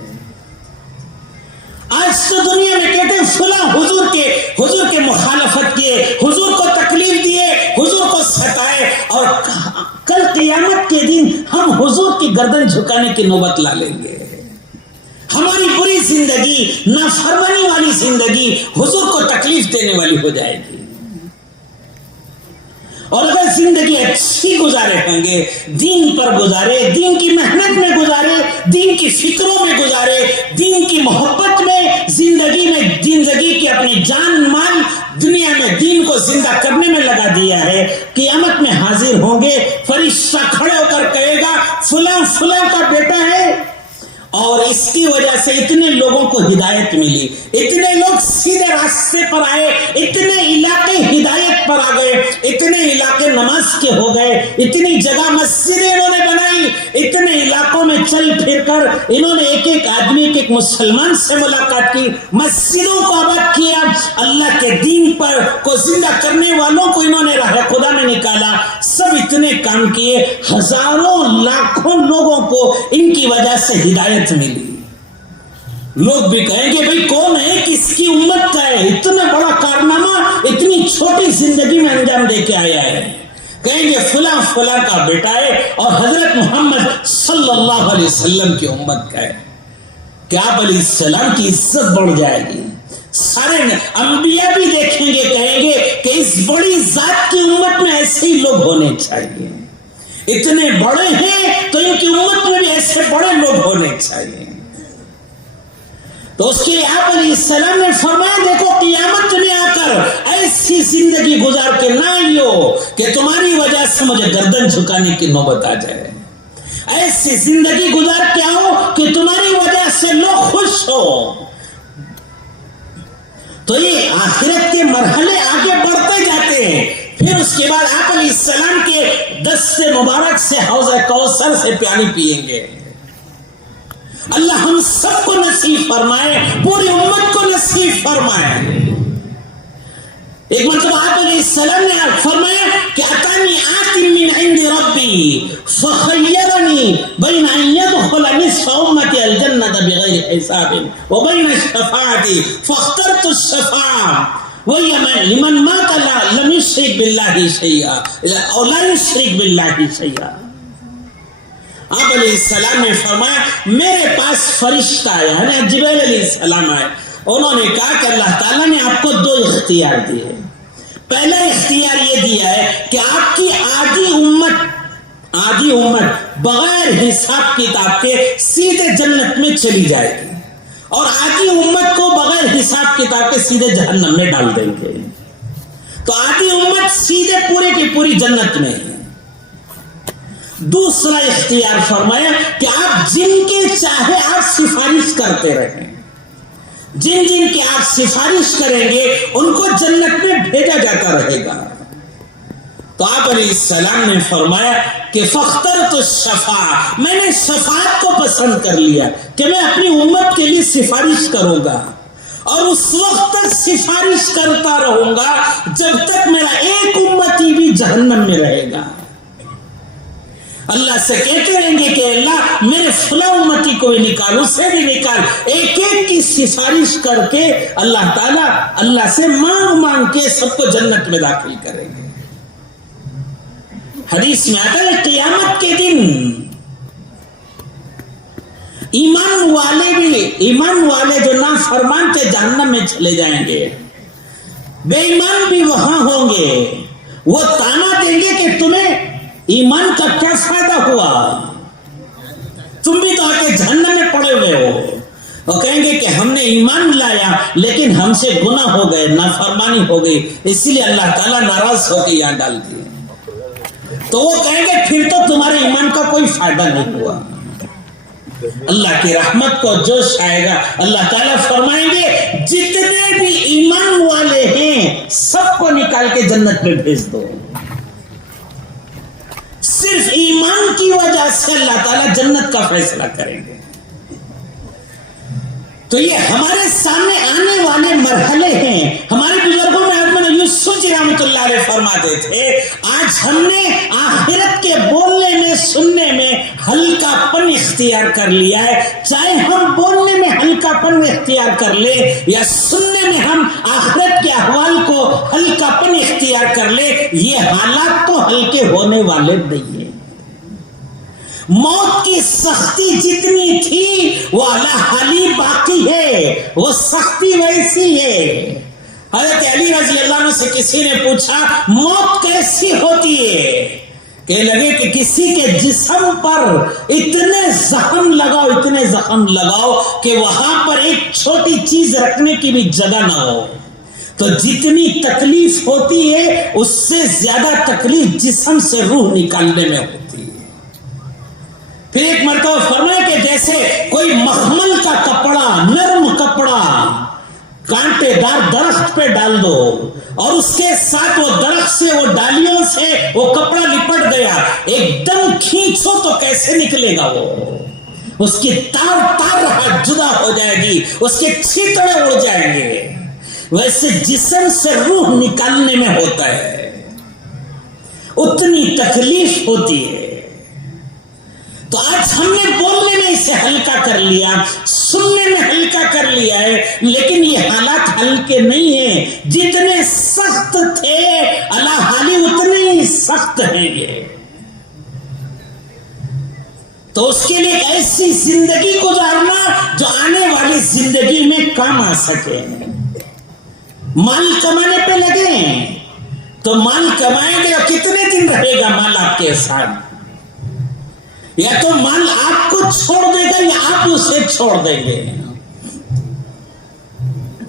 آج تو دنیا میں کہتے ہیں فلاں حضور کے مخالفت کیے حضور کو تکلیف دیے حضور کو ستائے اور کل قیامت کے دن ہم حضور کی گردن جھکانے کی نوبت لا لیں گے. ہماری بری زندگی نافرمانی والی زندگی حضور کو تکلیف دینے والی ہو جائے گی. اور اگر زندگی اچھی گزارے ہوں گے دین پر گزارے دین کی محنت میں گزارے دین کی فکروں میں گزارے دین کی محبت میں زندگی کی اپنی جان مال دنیا میں دین کو زندہ کرنے میں لگا دیا ہے قیامت میں حاضر ہوں گے فرشتہ کھڑے ہو کر کہے گا فلاں فلاں کا بیٹا ہے اور اس کی وجہ سے اتنے لوگوں کو ہدایت ملی اتنے لوگ سیدھے راستے پر آئے اتنے علاقے ہدایت پر آ گئے اتنے علاقے نماز کے ہو گئے اتنی جگہ مسجدیں انہوں نے بنائی اتنے علاقوں میں میں چل پھر کر انہوں نے ایک ایک آدمی ایک مسلمان سے ملاقات کی, مسجدوں کو آباد کیا, اللہ کے دین پر کو زندہ کرنے والوں کو انہوں نے راہ خدا میں نکالا. سب اتنے کام کیے, ہزاروں لاکھوں لوگوں کو ان کی وجہ سے ہدایت ملی. لوگ بھی کہیں گے بھئی کون ہے, کس کی امت کا ہے, اتنا بڑا کارنامہ اتنی چھوٹی زندگی میں انجام دے کے آیا ہے. کہیں گے فلاں فلاں کا بیٹا ہے اور حضرت محمد صلی اللہ علیہ وسلم کی امت کا ہے. کہ آپ علیہ السلام کی عزت بڑھ جائے گی. سارے انبیاء بھی دیکھیں گے, کہیں گے کہ اس بڑی ذات کی امت میں ایسے ہی لوگ ہونے چاہیے. اتنے بڑے ہیں تو ان کی امت میں بھی ایسے بڑے لوگ ہونے چاہیے. تو اس کے لیے آپ علیہ السلام نے فرمایا دیکھو قیامت میں آ کر ایسی زندگی گزار کے نہ آئیو کہ تمہاری وجہ سے مجھے گردن جھکانے کی نوبت آ جائے. ایسی زندگی گزار کے آؤ کہ تمہاری وجہ سے لوگ خوش ہو. تو یہ آخرت کے مرحلے آگے بڑھتے جاتے ہیں. پھر اس کے بعد آپ علیہ السلام کے دست مبارک سے حوض کوثر سے پانی پیئیں گے. اللہ ہم سب کو نصیب فرمائے, پوری امت کو نصیب فرمائے. ایک مرتبہ آپ علیہ السلام نے فرمایا کہ اتانی آت من عند ربی فخیرنی بین ان يدخل نصف امتی الجنة بغیر حساب وبین الشفاعة فاخترت الشفاعة وهي لمن مات لم يشرك بالله شيئا او لا يشرك بالله شيئا. آپ علیہ السلام نے فرمایا میرے پاس فرشتہ آیا, یعنی جبریل علیہ السلام آئے. انہوں نے کہا کہ اللہ تعالیٰ نے آپ کو دو اختیار دیے. پہلا اختیار یہ دیا ہے کہ آپ کی آدھی امت بغیر حساب کتاب کے سیدھے جنت میں چلی جائے گی, اور آدھی امت کو بغیر حساب کتاب کے سیدھے جہنم میں ڈال دیں گے. تو آدھی امت سیدھے پورے کی پوری جنت میں ہے. دوسرا اختیار فرمایا کہ آپ جن کے چاہے آپ سفارش کرتے رہیں, جن جن کی آپ سفارش کریں گے ان کو جنت میں بھیجا جاتا رہے گا. تو آپ علیہ السلام نے فرمایا کہ فاخترت الشفاعة, میں نے شفاعت کو پسند کر لیا کہ میں اپنی امت کے لیے سفارش کروں گا, اور اس وقت تک سفارش کرتا رہوں گا جب تک میرا ایک امتی بھی جہنم میں رہے گا. اللہ سے کہتے رہیں گے کہ اللہ میرے فلاں امتی کو بھی نکال, اس سے بھی نکال. ایک ایک کی سفارش کر کے اللہ تعالیٰ اللہ سے مانگ کے سب کو جنت میں داخل کریں گے. حدیث میں آتا ہے قیامت کے دن ایمان والے جو نافرمان تھے جہنم میں چلے جائیں گے, بے ایمان بھی وہاں ہوں گے. وہ تانا دیں گے کہ تمہیں ایمان کا کیا فائدہ ہوا, تم بھی تو آ کے جہنم میں پڑے ہوئے ہو. وہ کہیں گے کہ ہم نے ایمان لایا لیکن ہم سے گناہ ہو گئے, نافرمانی ہو گئی, اسی لیے اللہ تعالیٰ ناراض ہو کے یہاں ڈال دیے. تو وہ کہیں گے پھر تو تمہارے ایمان کا کوئی فائدہ نہیں ہوا. اللہ کی رحمت کو جوش آئے گا. اللہ تعالیٰ فرمائیں گے جتنے بھی ایمان والے ہیں سب کو نکال کے جنت میں بھیج دو. صرف ایمان کی وجہ سے اللہ تعالیٰ جنت کا فیصلہ کریں گے. تو یہ ہمارے سامنے آنے والے مرحلے ہیں. ہمارے بزرگوں میں حضرت یوسف جی رحمۃ اللہ علیہ فرماتے تھے آج ہم نے آخرت کے بولنے میں سننے میں ہلکا پن اختیار کر لیا ہے. چاہے ہم بولنے میں ہلکا پن اختیار کر لیں یا سننے میں ہم آخرت کے احوال کو ہلکا پن اختیار کر لیں, یہ حالات تو ہلکے ہونے والے نہیں ہیں. موت کی سختی جتنی تھی وہ اعلیٰ حالی باقی ہے, وہ سختی ویسی ہے. حضرت علی رضی اللہ عنہ سے کسی نے پوچھا موت کیسی ہوتی ہے, کہ لگے کہ کسی کے جسم پر اتنے زخم لگاؤ کہ وہاں پر ایک چھوٹی چیز رکھنے کی بھی جگہ نہ ہو. تو جتنی تکلیف ہوتی ہے اس سے زیادہ تکلیف جسم سے روح نکالنے میں ہوتی ہے. پھر ایک مرتبہ فرمایا کہ جیسے کوئی مخمل کا کپڑا, نرم کپڑا کانٹے دار درخت پہ ڈال دو اور اس کے ساتھ وہ درخت سے وہ ڈالیوں سے وہ کپڑا لپٹ گیا, ایک دم کھینچو تو کیسے نکلے گا وہ. اس کی تار تار راہ جدا ہو جائے گی، اس کے چھیتڑے اڑ جائیں گے۔ ویسے جسم سے روح نکالنے میں ہوتا ہے، اتنی تکلیف ہوتی ہے۔ تو آج ہم نے بولنے میں اسے ہلکا کر لیا، سننے میں ہلکا کر لیا ہے، لیکن یہ حالات ہلکے نہیں ہیں۔ جتنے سخت تھے اللہ حالی اتنے ہی سخت ہیں یہ۔ تو اس کے لیے ایک ایسی زندگی گزارنا جو آنے والی زندگی میں کام آ سکے۔ مال کمانے پہ لگے تو مال کمائیں گے اور کتنے دن رہے گا مال آپ کے ساتھ؟ یا تو مال آپ کو چھوڑ دے گا یا آپ اسے چھوڑ دیں گے۔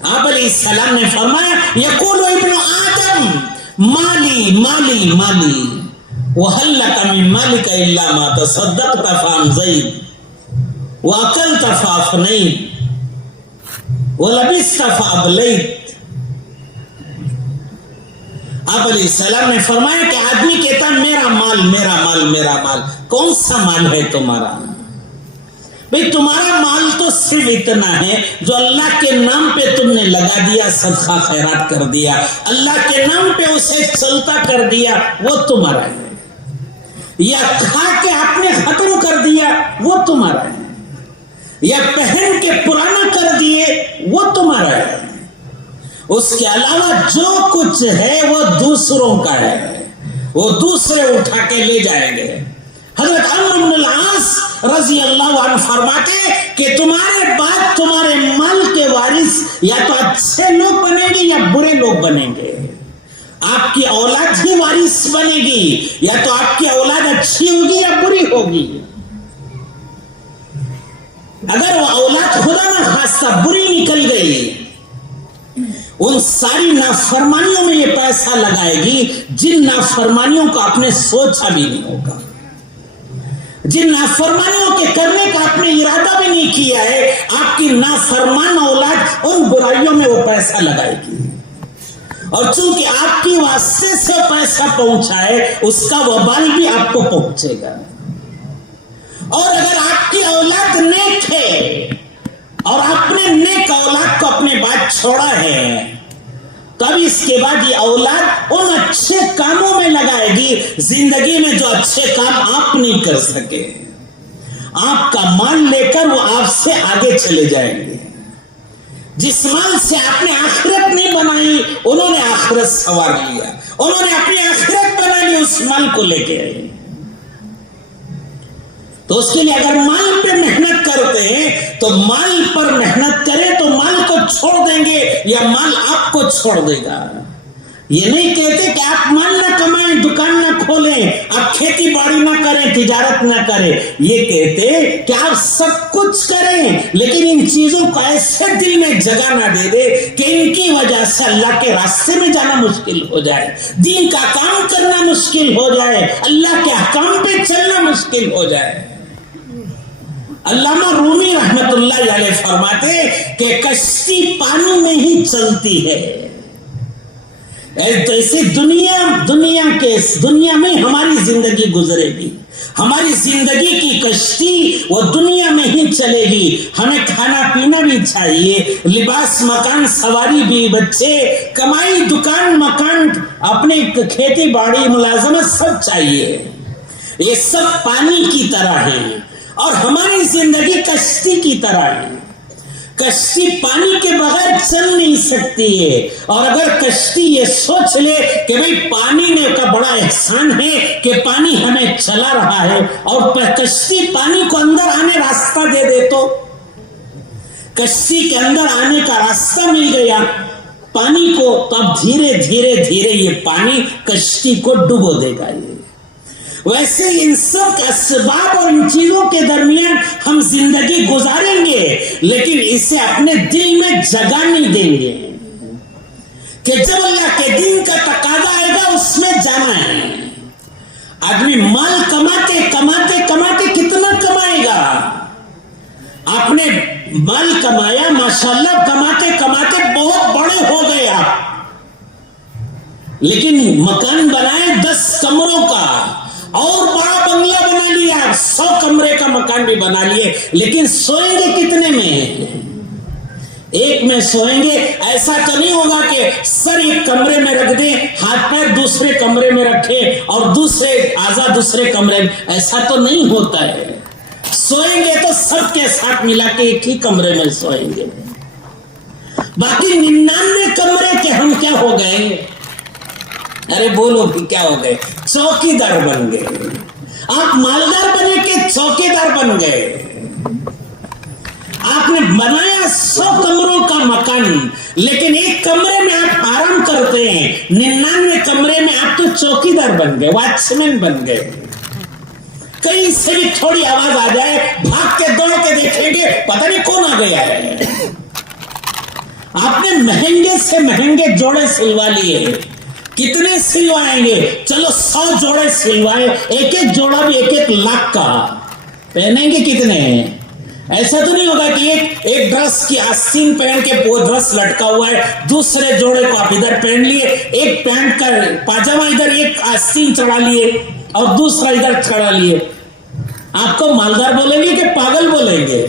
آپ علیہ السلام نے فرمایا یقول ابن آدم مالی مالی مالی وَهَلْ لَكَ مِن مَالِكَ إِلَّا مَا تَصَدَّقْتَ فَأَمْضَيْتَ وَأَكَلْتَ فَأَفْنَيْتَ وَلَبِسْتَ فَأَبْلَيْتَ۔ آپ علیہ السلام نے فرمایا کہ آدمی کہتا میرا مال میرا مال میرا مال۔ کون سا مال ہے تمہارا؟ بھئی تمہارا مال تو صرف اتنا ہے جو اللہ کے نام پہ تم نے لگا دیا، صدقہ خیرات کر دیا، اللہ کے نام پہ اسے چلتا کر دیا، وہ تمہارا ہے۔ یا کھا کے آپ نے ختم کر دیا، وہ تمہارا ہے۔ یا پہن کے پرانا کر دیے، وہ تمہارا ہے۔ اس کے علاوہ جو کچھ ہے وہ دوسروں کا ہے، وہ دوسرے اٹھا کے لے جائیں گے۔ حضرت عمرو بن العاص رضی اللہ عنہ فرماتے کہ تمہارے بعد تمہارے مال کے وارث یا تو اچھے لوگ بنیں گے یا برے لوگ بنیں گے۔ آپ کی اولاد ہی وارث بنے گی، یا تو آپ کی اولاد اچھی ہوگی یا بری ہوگی۔ اگر وہ اولاد خدا نہ خواستہ بری نکل گئی، ان ساری نافرمانیوں میں یہ پیسہ لگائے گی جن نافرمانیوں کو آپ نے سوچا بھی نہیں ہوگا، جن نافرمانیوں کے کرنے کا آپ نے ارادہ بھی نہیں کیا ہے۔ آپ کی نافرمان اولاد ان برائیوں میں وہ پیسہ لگائے گی، اور چونکہ آپ کی واسطے سے پیسہ پہنچا ہے اس کا وبال بھی آپ کو پہنچے گا۔ اور اگر آپ کی اولاد نیک ہے اور آپ نے نیک اولاد کو اپنے بعد چھوڑا ہے، تب اس کے بعد یہ اولاد ان اچھے کاموں میں لگائے گی زندگی میں جو اچھے کام آپ نہیں کر سکے۔ آپ کا مال لے کر وہ آپ سے آگے چلے جائیں گے۔ جس مال سے آپ نے آخرت نہیں بنائی انہوں نے آخرت سنوار لیا، انہوں نے اپنی آخرت بنا لی اس مال کو لے کے۔ تو اس کے لیے اگر مال پہ محنت کرتے ہیں تو مال پر محنت کریں تو مال کو چھوڑ دیں گے یا مال آپ کو چھوڑ دے گا۔ یہ نہیں کہتے کہ آپ مال نہ کمائیں، دکان نہ کھولیں، آپ کھیتی باڑی نہ کریں، تجارت نہ کریں۔ یہ کہتے کہ آپ سب کچھ کریں لیکن ان چیزوں کو ایسے دل میں جگہ نہ دے دے کہ ان کی وجہ سے اللہ کے راستے میں جانا مشکل ہو جائے، دین کا کام کرنا مشکل ہو جائے، اللہ کے احکام پہ چلنا مشکل ہو جائے۔ علامہ رومی رحمت اللہ علیہ فرماتے کہ کشتی پانی میں ہی چلتی ہے۔ تو اسی دنیا میں ہماری زندگی گزرے گی، ہماری زندگی کی کشتی وہ دنیا میں ہی چلے گی۔ ہمیں کھانا پینا بھی چاہیے، لباس مکان سواری بھی، بچے کمائی دکان مکان اپنے کھیتی باڑی ملازمت سب چاہیے۔ یہ سب پانی کی طرح ہے اور ہماری زندگی کشتی کی طرح ہے۔ کشتی پانی کے بغیر چل نہیں سکتی ہے، اور اگر کشتی یہ سوچ لے کہ بھئی پانی نے کا بڑا احسان ہے کہ پانی ہمیں چلا رہا ہے، اور کشتی پانی کو اندر آنے راستہ دے دے تو کشتی کے اندر آنے کا راستہ مل گیا پانی کو، تو اب دھیرے دھیرے دھیرے یہ پانی کشتی کو ڈبو دے گا۔ ویسے ان سب اسباب اور ان چیزوں کے درمیان ہم زندگی گزاریں گے لیکن اسے اپنے دل میں جگہ نہیں دیں گے کہ جب اللہ کے دین کا تقاضا آئے گا اس میں جانا ہے۔ آدمی مال کماتے کماتے کماتے کتنا کمائے گا؟ آپ نے مال کمایا ماشاءاللہ، کماتے کماتے بہت بڑے ہو گئے آپ، لیکن مکان بنائے 10 کمروں کا اور بڑا بنگلہ بنا لیا, 100 کمرے کا مکان بھی بنا لیے, لیکن سوئیں گے کتنے میں؟ ایک میں سوئیں گے. ایسا تو نہیں ہوگا کہ سر ایک کمرے میں رکھ دیں, ہاتھ پیر دوسرے کمرے میں رکھے اور دوسرے اعضاء دوسرے کمرے میں, ایسا تو نہیں ہوتا ہے. سوئیں گے تو سب کے ساتھ ملا کے ایک ہی کمرے میں سوئیں گے. باقی 99 کمرے کے ہم کیا ہو گئے؟ ارے بولو بھی کیا ہو گئے؟ چوکیدار بن گئے. آپ مالدار بنے کہ چوکیدار بن گئے. آپ نے بنایا 100 کمروں کا مکان, لیکن ایک کمرے میں آپ آرام کرتے ہیں, 99 کمرے میں آپ تو چوکیدار بن گئے, واچ مین بن گئے. کہیں سے بھی تھوڑی آواز آ جائے, بھاگ کے دوڑ کے دیکھیں گے پتہ نہیں کون آ گیا ہے. آپ نے مہنگے سے مہنگے جوڑے سلوا لیے. کتنے سلوائیں گے؟ چلو 100 جوڑے سلوائے, ایک ایک جوڑا بھی 1-1 لاکھ کا. پہنیں گے کتنے؟ ایسا تو نہیں ہوگا کہ ایک ڈریس کی آستین پہن کے وہ ڈریس لٹکا ہوا ہے, دوسرے جوڑے کو آپ ادھر پہن لیے, ایک پینٹ کا پاجامہ ادھر ایک آستین چڑھا لیے اور دوسرا ادھر چڑھا لیے. آپ کو مالدار بولیں گے کہ پاگل بولیں گے؟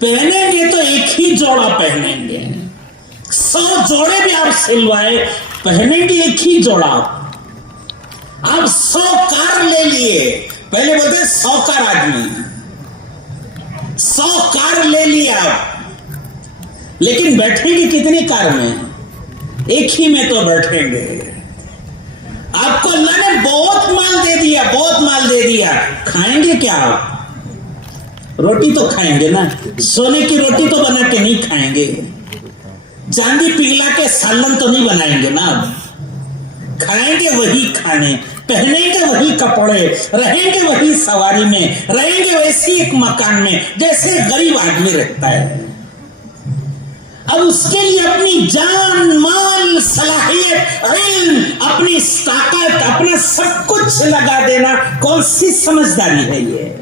پہنیں گے تو ایک ہی جوڑا پہنیں گے. 100 جوڑے بھی آپ سلوائے, پہنیں گے ایک ہی جوڑا. آپ 100 کار لے لیے, پہلے بولتے 100 کار آدمی, 100 کار لے لیا آپ, لیکن بیٹھیں گے کتنی کار میں؟ ایک ہی میں تو بیٹھیں گے. آپ کو اللہ نے بہت مال دے دیا, بہت مال دے دیا, کھائیں گے کیا آپ؟ روٹی تو کھائیں گے نا, سونے کی روٹی تو بنا کے نہیں کھائیں گے, چاندی پگھلا کے سالن تو نہیں بنائیں گے نا. کھائیں گے وہی کھانے, پہنیں گے وہی کپڑے, رہیں گے وہی سواری میں, رہیں گے ویسی ایک مکان میں جیسے غریب آدمی رہتا ہے. اب اس کے لیے اپنی جان, مال, صلاحیت, علم, اپنی طاقت, اپنا سب کچھ لگا دینا کون سی سمجھداری ہے یہ؟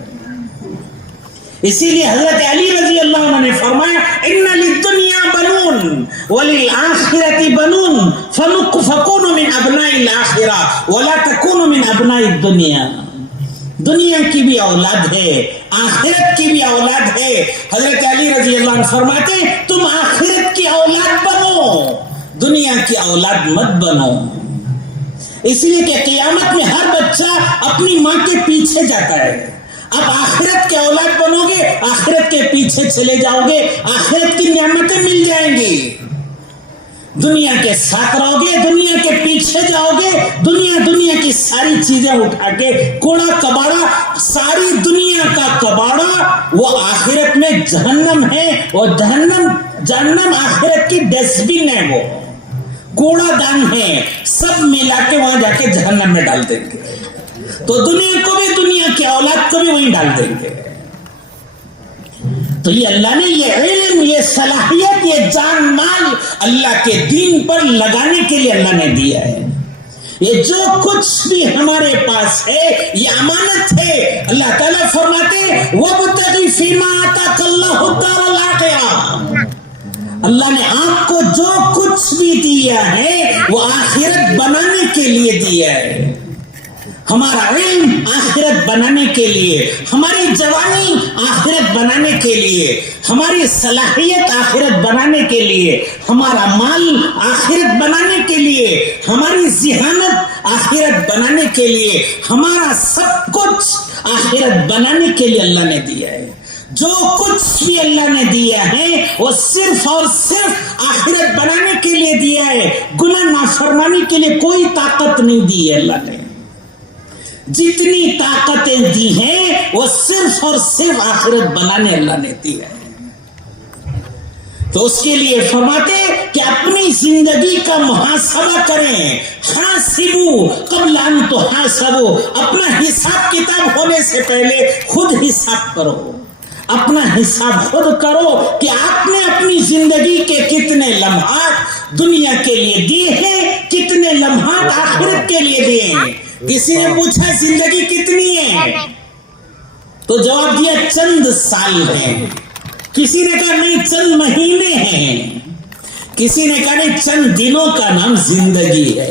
اسی لیے حضرت علی رضی اللہ عنہ نے فرمایا ان للدنیا بنون وللآخرۃ بنون فکونوا من ابناء الآخرہ ولا تکونوا من ابناء الدنیا. دنیا کی بھی اولاد ہے, آخرت کی بھی اولاد ہے. حضرت علی رضی اللہ عنہ فرماتے ہیں تم آخرت کی اولاد بنو, دنیا کی اولاد مت بنو. اس لیے کہ قیامت میں ہر بچہ اپنی ماں کے پیچھے جاتا ہے. اب آخرت کے اولاد بنو گے, آخرت کے پیچھے چلے جاؤ گے, آخرت کی نعمتیں مل جائیں گی. دنیا کے ساتھ رہو گے, دنیا کے پیچھے جاؤ گے, دنیا کی ساری چیزیں اٹھا کے کوڑا کباڑا, ساری دنیا کا کباڑا وہ آخرت میں جہنم ہے. وہ جہنم آخرت کی ڈسٹ بن ہے, وہ کوڑا دان ہے, سب ملا کے وہاں جا کے جہنم میں ڈال دیں گے. تو دنیا کو بھی, دنیا کی اولاد کو بھی وہیں ڈال دیں گے. تو یہ اللہ نے یہ علم, یہ صلاحیت, یہ جان مال اللہ کے دین پر لگانے کے لیے اللہ نے دیا ہے. یہ جو کچھ بھی ہمارے پاس ہے یہ امانت ہے. اللہ تعالیٰ فرماتے وَابْتَغِ فِي مَا آتَاكَ اللَّهُ الدَّارَ الْآخِرَةَ. اللہ نے آپ کو جو کچھ بھی دیا ہے وہ آخرت بنانے کے لیے دیا ہے. ہمارا علم آخرت بنانے کے لیے, ہماری جوانی آخرت بنانے کے لیے, ہماری صلاحیت آخرت بنانے کے لیے, ہمارا مال آخرت بنانے کے لیے, ہماری ذہانت آخرت بنانے کے لیے, ہمارا سب کچھ آخرت بنانے کے لیے اللہ نے دیا ہے. جو کچھ بھی اللہ نے دیا ہے وہ صرف اور صرف آخرت بنانے کے لیے دیا ہے. گناہ نافرمانی کے لیے کوئی طاقت نہیں دی ہے اللہ نے. جتنی طاقتیں دی ہیں وہ صرف اور صرف آخرت بنانے اللہ نے دی ہے. تو اس کے لیے فرماتے کہ اپنی زندگی کا محاسبہ کریں. حاسبو قبل ان تحاسبو, اپنا حساب کتاب ہونے سے پہلے خود حساب کرو, اپنا حساب خود کرو کہ آپ نے اپنی زندگی کے کتنے لمحات دنیا کے لیے دیے ہیں, کتنے لمحات آخرت کے لیے دیے ہیں. کسی نے پوچھا زندگی کتنی ہے تو جواب دیا چند سال ہیں. کسی نے کہا نہیں چند مہینے ہیں. کسی نے کہا نہیں چند دنوں کا نام زندگی ہے.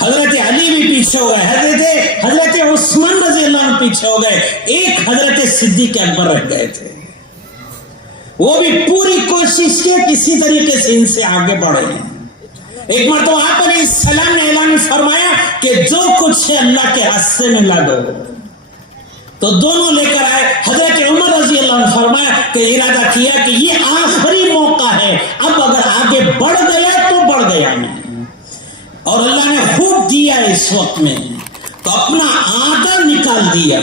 حضرت علی بھی پیچھے ہو گئے, حضرت عثمان رضی اللہ عنہ پیچھے ہو گئے, ایک حضرت صدیق اکبر رہ گئے تھے. وہ بھی پوری کوشش کی کسی طریقے سے ان سے آگے بڑھے. ایک مرتبہ آپ علیہ السلام نے اعلان فرمایا کہ جو کچھ ہے اللہ کے راستے میں لا دو, تو دونوں لے کر آئے. حضرت عمر رضی اللہ عنہ فرمایا کہ ارادہ کیا کہ یہ آخری موقع ہے, اب اگر آگے بڑھ گیا تو بڑھ گیا میں, اور اللہ نے خوب دیا اس وقت میں, تو اپنا آدھا نکال دیا,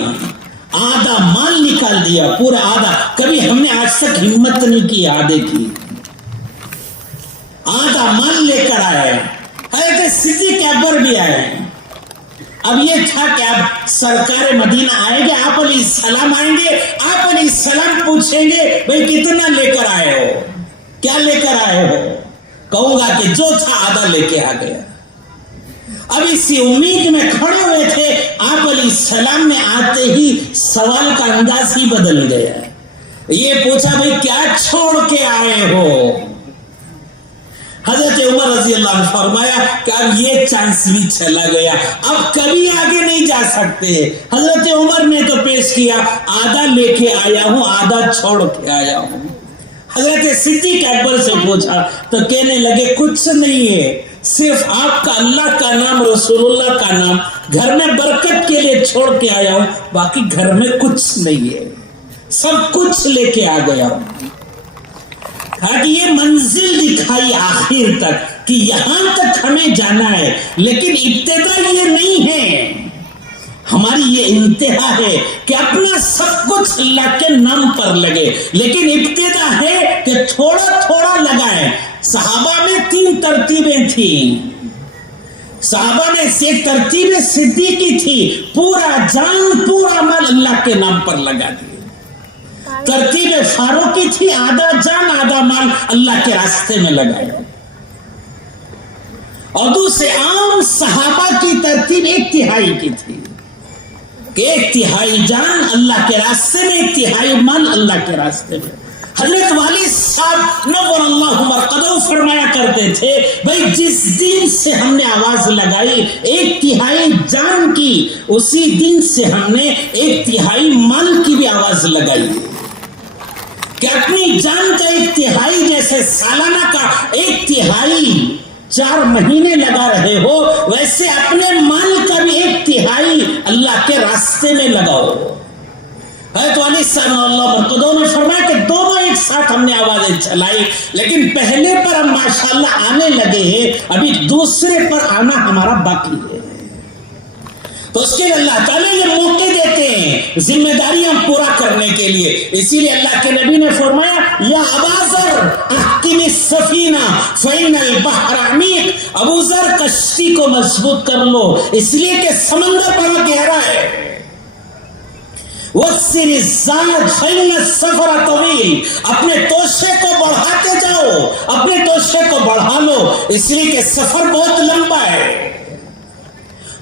آدھا مال نکال دیا, پورا آدھا. کبھی ہم نے آج تک ہمت نہیں کی آدھے کی, آدھا مال لے کر آئے. حضرت صدیق اکبر بھی آئے. اب یہ تھا کہ اب سرکار مدینہ آئیں گے, آپ علیہ السلام آئیں گے, آپ علیہ السلام پوچھیں گے بھئی کتنا لے کر آئے ہو, کیا لے کر آئے ہو, کہوں گا کہ جو تھا آدھا لے کے آ گیا. اب اسی امید میں کھڑے ہوئے تھے, آپ علیہ السلام نے آتے ہی سوال کا انداز ہی بدل گیا. یہ پوچھا بھئی کیا چھوڑ کے آئے ہو. حضرت عمر رضی اللہ عنہ فرمایا کہ اب یہ چانس بھی چلا گیا, اب کبھی آگے نہیں جا سکتے. حضرت عمر نے تو پیش کیا آدھا لے کے آیا ہوں, آدھا چھوڑ کے آیا ہوں. حضرت صدیق اکبر سے پوچھا تو کہنے لگے کچھ نہیں ہے, صرف آپ کا اللہ کا نام, رسول اللہ کا نام گھر میں برکت کے لیے چھوڑ کے آیا ہوں, باقی گھر میں کچھ نہیں ہے, سب کچھ لے کے آ گیا ہوں. کہ یہ منزل دکھائی آخر تک کہ یہاں تک ہمیں جانا ہے, لیکن ابتدا یہ نہیں ہے, ہماری یہ انتہا ہے کہ اپنا سب کچھ اللہ کے نام پر لگے, لیکن ابتدا ہے کہ تھوڑا تھوڑا لگائیں. صحابہ میں 3 ترتیبیں تھیں. صحابہ میں سے ترتیب صدیقی تھی, پورا جان پورا مال اللہ کے نام پر لگا دیا. ترتیب فاروقی تھی, آدھا جان آدھا مال اللہ کے راستے میں لگایا. اور دوسرے عام صحابہ کی ترتیب 1/3 کی تھی, کہ 1/3 جان اللہ کے راستے میں, 1/3 مال اللہ کے راستے میں. حضرت والد صاحب نور اللہ مرقدہ فرمایا کرتے تھے بھائی جس دن سے ہم نے آواز لگائی 1/3 جان کی, اسی دن سے ہم نے 1/3 مال کی بھی آواز لگائی, کہ اپنی جان کا 1/3 جیسے سالانہ کا 1/3 4 مہینے لگا رہے ہو, ویسے اپنے مال کا بھی 1/3 اللہ کے راستے میں لگاؤ. حضرت علی صاحب اللہ مرتضیٰ نے فرمایا کہ دونوں ایک ساتھ ہم نے آوازیں چلائی, لیکن پہلے پر ہم ماشاءاللہ آنے لگے ہیں, ابھی دوسرے پر آنا ہمارا باقی ہے. تو اس کے لیے اللہ تعالیٰ یہ موقع دیتے ہیں ذمہ داریاں پورا کرنے کے لیے. اسی لیے اللہ کے نبی نے فرمایا یا ابا ذر احکم السفینہ فإن البحر عمیق, ابو ذر کشتی کو مضبوط کر لو اس لیے کہ سمندر بڑا گہرا ہے. وَقْصِرِ الزَّادَ فَإِنَّ السَّفَرَ طَوِيلٌ, اپنے توشے کو بڑھاتے جاؤ, اپنے توشے کو بڑھا لو اس لیے کہ سفر بہت لمبا ہے.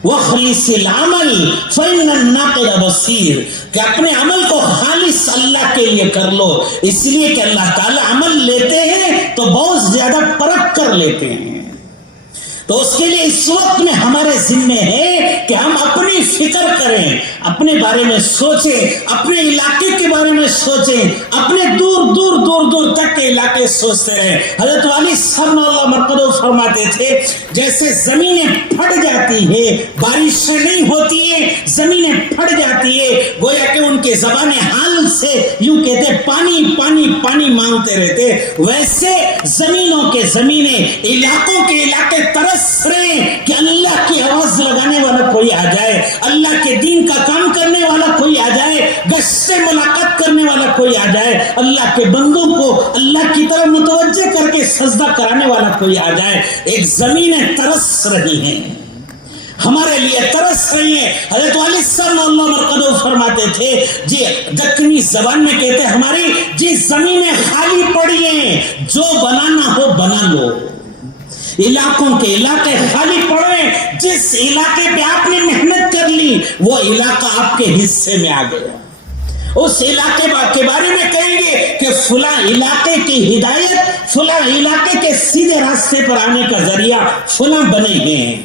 وَخْلِصِ الْعَمَلِ فَإِنَّ النَّاقِدَ بَصِيرٌ, کہ اپنے عمل کو خالص اللہ کے لیے کر لو اس لیے کہ اللہ تعالیٰ عمل لیتے ہیں تو بہت زیادہ پرکھ کر لیتے ہیں. تو اس کے لیے اس وقت میں ہمارے ذمہ ہے کہ ہم اپنی فکر کریں, اپنے بارے میں سوچیں, اپنے علاقے کے بارے میں سوچیں, اپنے دور دور دور دور تک کے علاقے سوچتے رہیں. حضرت والد صاحب اللہ مرقدہ فرماتے تھے جیسے زمینیں پھٹ جاتی ہے, بارشیں نہیں ہوتی ہیں, زمینیں پھٹ جاتی ہے, گویا کہ ان کے زبان حال سے یوں کہتے پانی پانی پانی مانگتے رہتے, ویسے زمینوں کے زمینیں, علاقوں کے علاقے ترس رہے کہ اللہ کی آواز لگانے والا کوئی آ جائے, اللہ کے دین کا کام کرنے والا کوئی آ جائے, گشت سے ملاقات کرنے والا کوئی آ جائے, اللہ کے بندوں کو اللہ کی طرف متوجہ کر کے سجدہ کرانے والا کوئی آ جائے. ایک زمینیں ترس رہی ہیں, ہمارے لیے ترس رہی ہیں. حضرت والد صاحب اللہ مرقدہ فرماتے تھے جی دکنی زبان میں کہتے ہیں ہماری جی زمینیں خالی پڑی ہیں, جو بنانا ہو بنا لو. علاقوں کے علاقے خالی پڑے, جس علاقے پہ آپ نے محنت کر لی وہ علاقہ آپ کے حصے میں آ گیا. اس علاقے کے بارے میں کہیں گے کہ فلاں علاقے کی ہدایت, فلاں علاقے کے سیدھے راستے پر آنے کا ذریعہ فلاں بنے ہیں.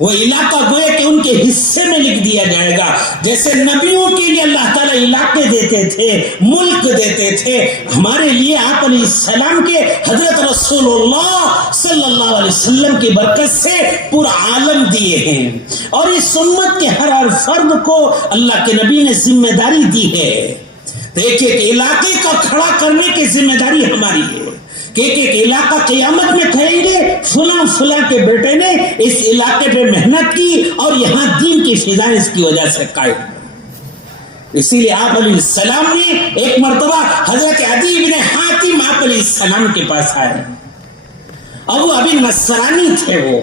وہ علاقہ گویا کہ ان کے حصے میں لکھ دیا جائے گا. جیسے نبیوں کے لیے اللہ تعالیٰ علاقے دیتے تھے, ملک دیتے تھے, ہمارے لیے آپ علیہ السلام کے حضرت رسول اللہ صلی اللہ علیہ وسلم کی برکت سے پورا عالم دیے ہیں. اور اس امت کے ہر فرد کو اللہ کے نبی نے ذمہ داری دی ہے. دیکھیے کہ علاقے کا کھڑا کرنے کی ذمہ داری ہماری ہے کہ ایک علاقہ قیامت میں کہیں گے فلاں فلاں کے بیٹے نے اس علاقے پہ محنت کی اور یہاں دین کی فضا اس کی وجہ سے قائم. اسی لیے آپ علیہ السلام نے ایک مرتبہ حضرت عدی بن حاتم آپ علیہ السلام کے پاس آئے, اور وہ ابھی نصرانی تھے. وہ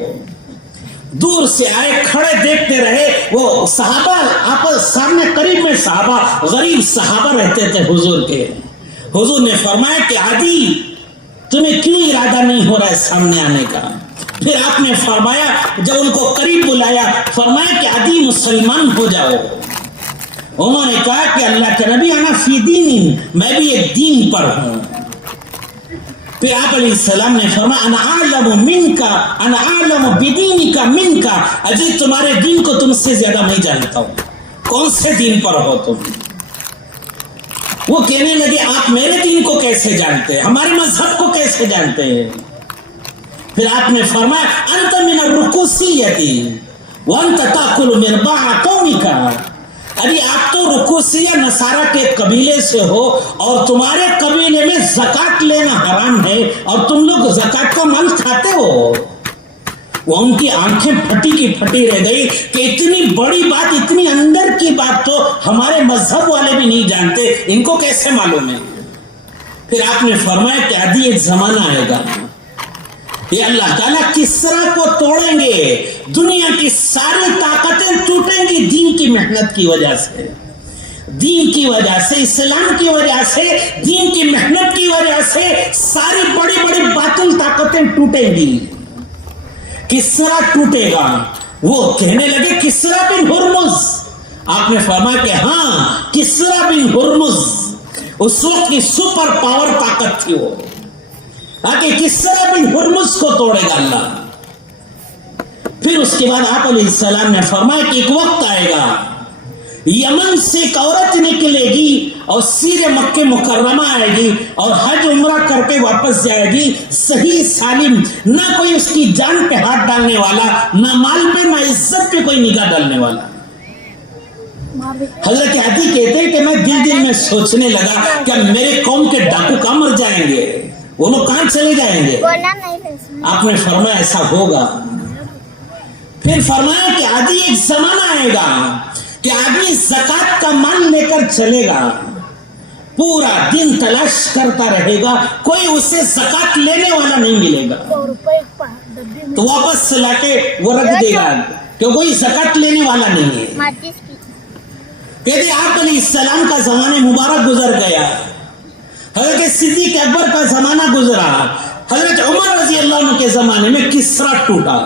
دور سے آئے, کھڑے دیکھتے رہے. وہ صحابہ آپس سامنے قریب میں صحابہ, غریب صحابہ رہتے تھے حضور کے. حضور نے فرمایا کہ عدی تمہیں کیوں ارادہ نہیں ہو رہا ہے سامنے آنے کا؟ پھر آپ نے فرمایا, جب ان کو قریب بلایا, فرمایا کہ عدی مسلمان ہو جاؤ. انہوں نے کہا کہ اللہ کے نبی انا فی دین, میں بھی ایک دین پر ہوں. پھر آپ علیہ السلام نے فرمایا انا اعلم منکا, انا اعلم بدینک منکا, اجی تمہارے دین کو تم سے زیادہ نہیں جانتا ہوں, کون سے دین پر ہو تم؟ وہ کہنے لگے آپ میرے دین کو کیسے جانتے ہیں, ہمارے مذہب کو کیسے جانتے ہیں؟ پھر آپ نے فرمایا انت من الرکوسیۃ وانت تاکل مرباع قومک, ارے آپ تو رکوسیہ نصارہ کے قبیلے سے ہو اور تمہارے قبیلے میں زکات لینا حرام ہے اور تم لوگ زکات کا مال کھاتے ہو. وہ ان کی آنکھیں پھٹی کی پھٹی رہ گئی کہ اتنی بڑی بات, اتنی اندر کی بات تو ہمارے مذہب والے بھی نہیں جانتے, ان کو کیسے معلوم ہے؟ پھر آپ نے فرمایا کہ عدی ایک زمانہ آئے گا, یہ اللہ تعالیٰ کسرا کو توڑیں گے, دنیا کی ساری طاقتیں ٹوٹیں گی دین کی محنت کی وجہ سے, دین کی وجہ سے, اسلام کی وجہ سے, دین کی محنت کی وجہ سے ساری بڑی بڑی باطل طاقتیں ٹوٹیں گی. کسرا ٹوٹے گا. وہ کہنے لگے کسرا بن ہرمز. آپ نے فرمایا کہ ہاں کسرا بن ہرمز, اس وقت کی سپر پاور طاقت تھی وہ, تاکہ کسرا بن ہرمز کو توڑے گا اللہ. پھر اس کے بعد آپ علیہ السلام نے فرمایا کہ ایک وقت آئے گا, یمن سے ایک عورت نکلے گی اور سیرے مکہ مکرمہ آئے گی اور حج عمرہ کر کے واپس جائے گی صحیح سالم, نہ کوئی اس کی جان پہ ہاتھ ڈالنے والا, نہ مال پہ, نہ عزت پہ کوئی نگاہ ڈالنے والا. حضرت عدی کہتے ہیں کہ میں دل میں سوچنے لگا کہ میرے قوم کے ڈاکو کہاں مر جائیں گے, وہ لوگ کہاں چلے جائیں گے؟ آپ نے فرمایا ایسا ہوگا. پھر فرمایا کہ عدی ایک زمانہ آئے گا کہ آدمی زکات کا مال لے کر چلے گا, پورا دن تلاش کرتا رہے گا, کوئی اسے زکات لینے والا نہیں ملے گا, تو واپس سے لا کے وہ رکھ دے گا کہ کوئی زکات لینے والا نہیں ہے. کہتے آپ علیہ السلام کا زمانہ مبارک گزر گیا, حضرت صدیق اکبر کا زمانہ گزرا, حضرت عمر رضی اللہ عنہ کے زمانے میں کسرا ٹوٹا,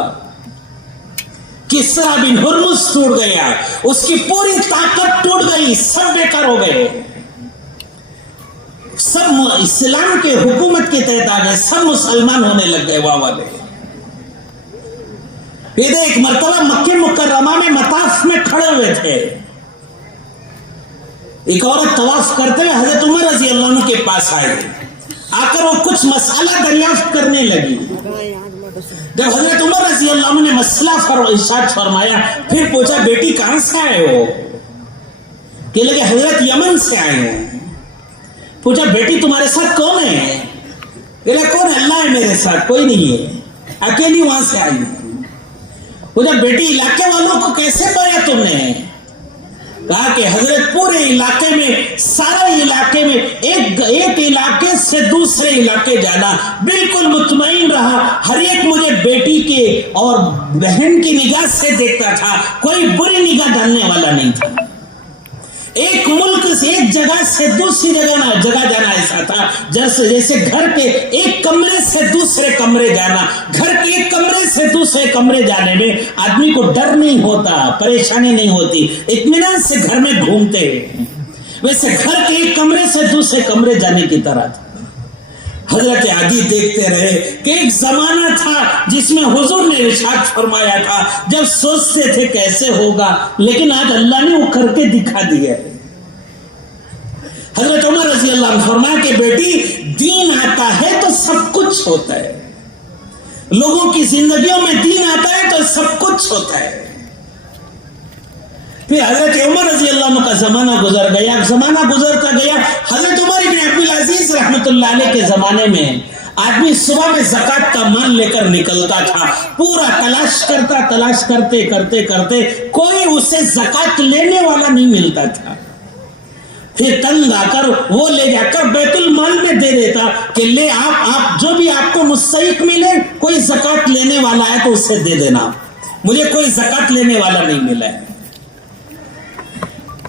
کسرا بن ہرمز ٹوٹ گیا, اس کی پوری طاقت ٹوٹ گئی, سب بیکار ہو گئے, سب اسلام کے حکومت کے تحت آ گئے, سب مسلمان ہونے لگ گئے. واہ والے ایک مرتبہ مکہ مکرمہ میں مطاف میں کھڑے ہوئے تھے, ایک عورت طواف کرتے ہوئے حضرت عمر رضی اللہ عنہ کے پاس آئے, آ کر وہ کچھ مسئلہ دریافت کرنے لگی. جب حضرت عمر رضی اللہ عنہ نے مسئلہ ارشاد فرمایا, پھر پوچھا بیٹی کہاں سے آئے ہو؟ کہ لگے حضرت یمن سے آئے ہوں. پوچھا بیٹی تمہارے ساتھ کون ہے؟ کہ لگے کون ہے؟ اللہ ہے میرے ساتھ, کوئی نہیں ہے, اکیلی وہاں سے آئی ہوں. پوچھا بیٹی علاقے والوں کو کیسے پایا تم نے؟ کہا کہ حضرت پورے علاقے میں, سارے علاقے میں ایک علاقے سے دوسرے علاقے جانا بالکل مطمئن رہا, ہر ایک مجھے بیٹی کے اور بہن کی نگاہ سے دیکھتا تھا, کوئی بری نگاہ ڈالنے والا نہیں تھا. ایک ملک سے ایک جگہ سے دوسری جگہ جانا ایسا تھا جیسے گھر کے ایک کمرے سے دوسرے کمرے جانا, گھر کے ایک کمرے سے دوسرے کمرے جانے میں آدمی کو ڈر نہیں ہوتا, پریشانی نہیں ہوتی, اطمینان سے گھر میں گھومتے, ویسے گھر کے ایک کمرے سے دوسرے کمرے جانے کی طرح تھا. حضرت عدی دیکھتے رہے کہ ایک زمانہ تھا جس میں حضور نے ارشاد فرمایا تھا، جب سوچتے تھے کیسے ہوگا، لیکن آج اللہ نے وہ کر کے دکھا دیا۔ حضرت عمر رضی اللہ عنہ فرمایا کہ بیٹی دین آتا ہے تو سب کچھ ہوتا ہے، لوگوں کی زندگیوں میں دین آتا ہے تو سب کچھ ہوتا ہے۔ پھر حضرت عمر رضی اللہ عنہ کا زمانہ گزر گیا، زمانہ گزرتا گیا۔ حضرت عمر بن عبدالعزیز رحمۃ اللہ علیہ کے زمانے میں آدمی صبح میں زکوٰۃ کا مال لے کر نکلتا تھا، پورا تلاش کرتے کوئی اسے زکوٰۃ لینے والا نہیں ملتا تھا۔ پھر تنگ آ کر وہ لے جا کر بیت المال میں دے دیتا کہ لے آپ جو بھی آپ کو مستحق ملے، کوئی زکوٰۃ لینے والا ہے تو اسے دے دینا، مجھے کوئی زکوٰۃ لینے والا نہیں ملا ہے۔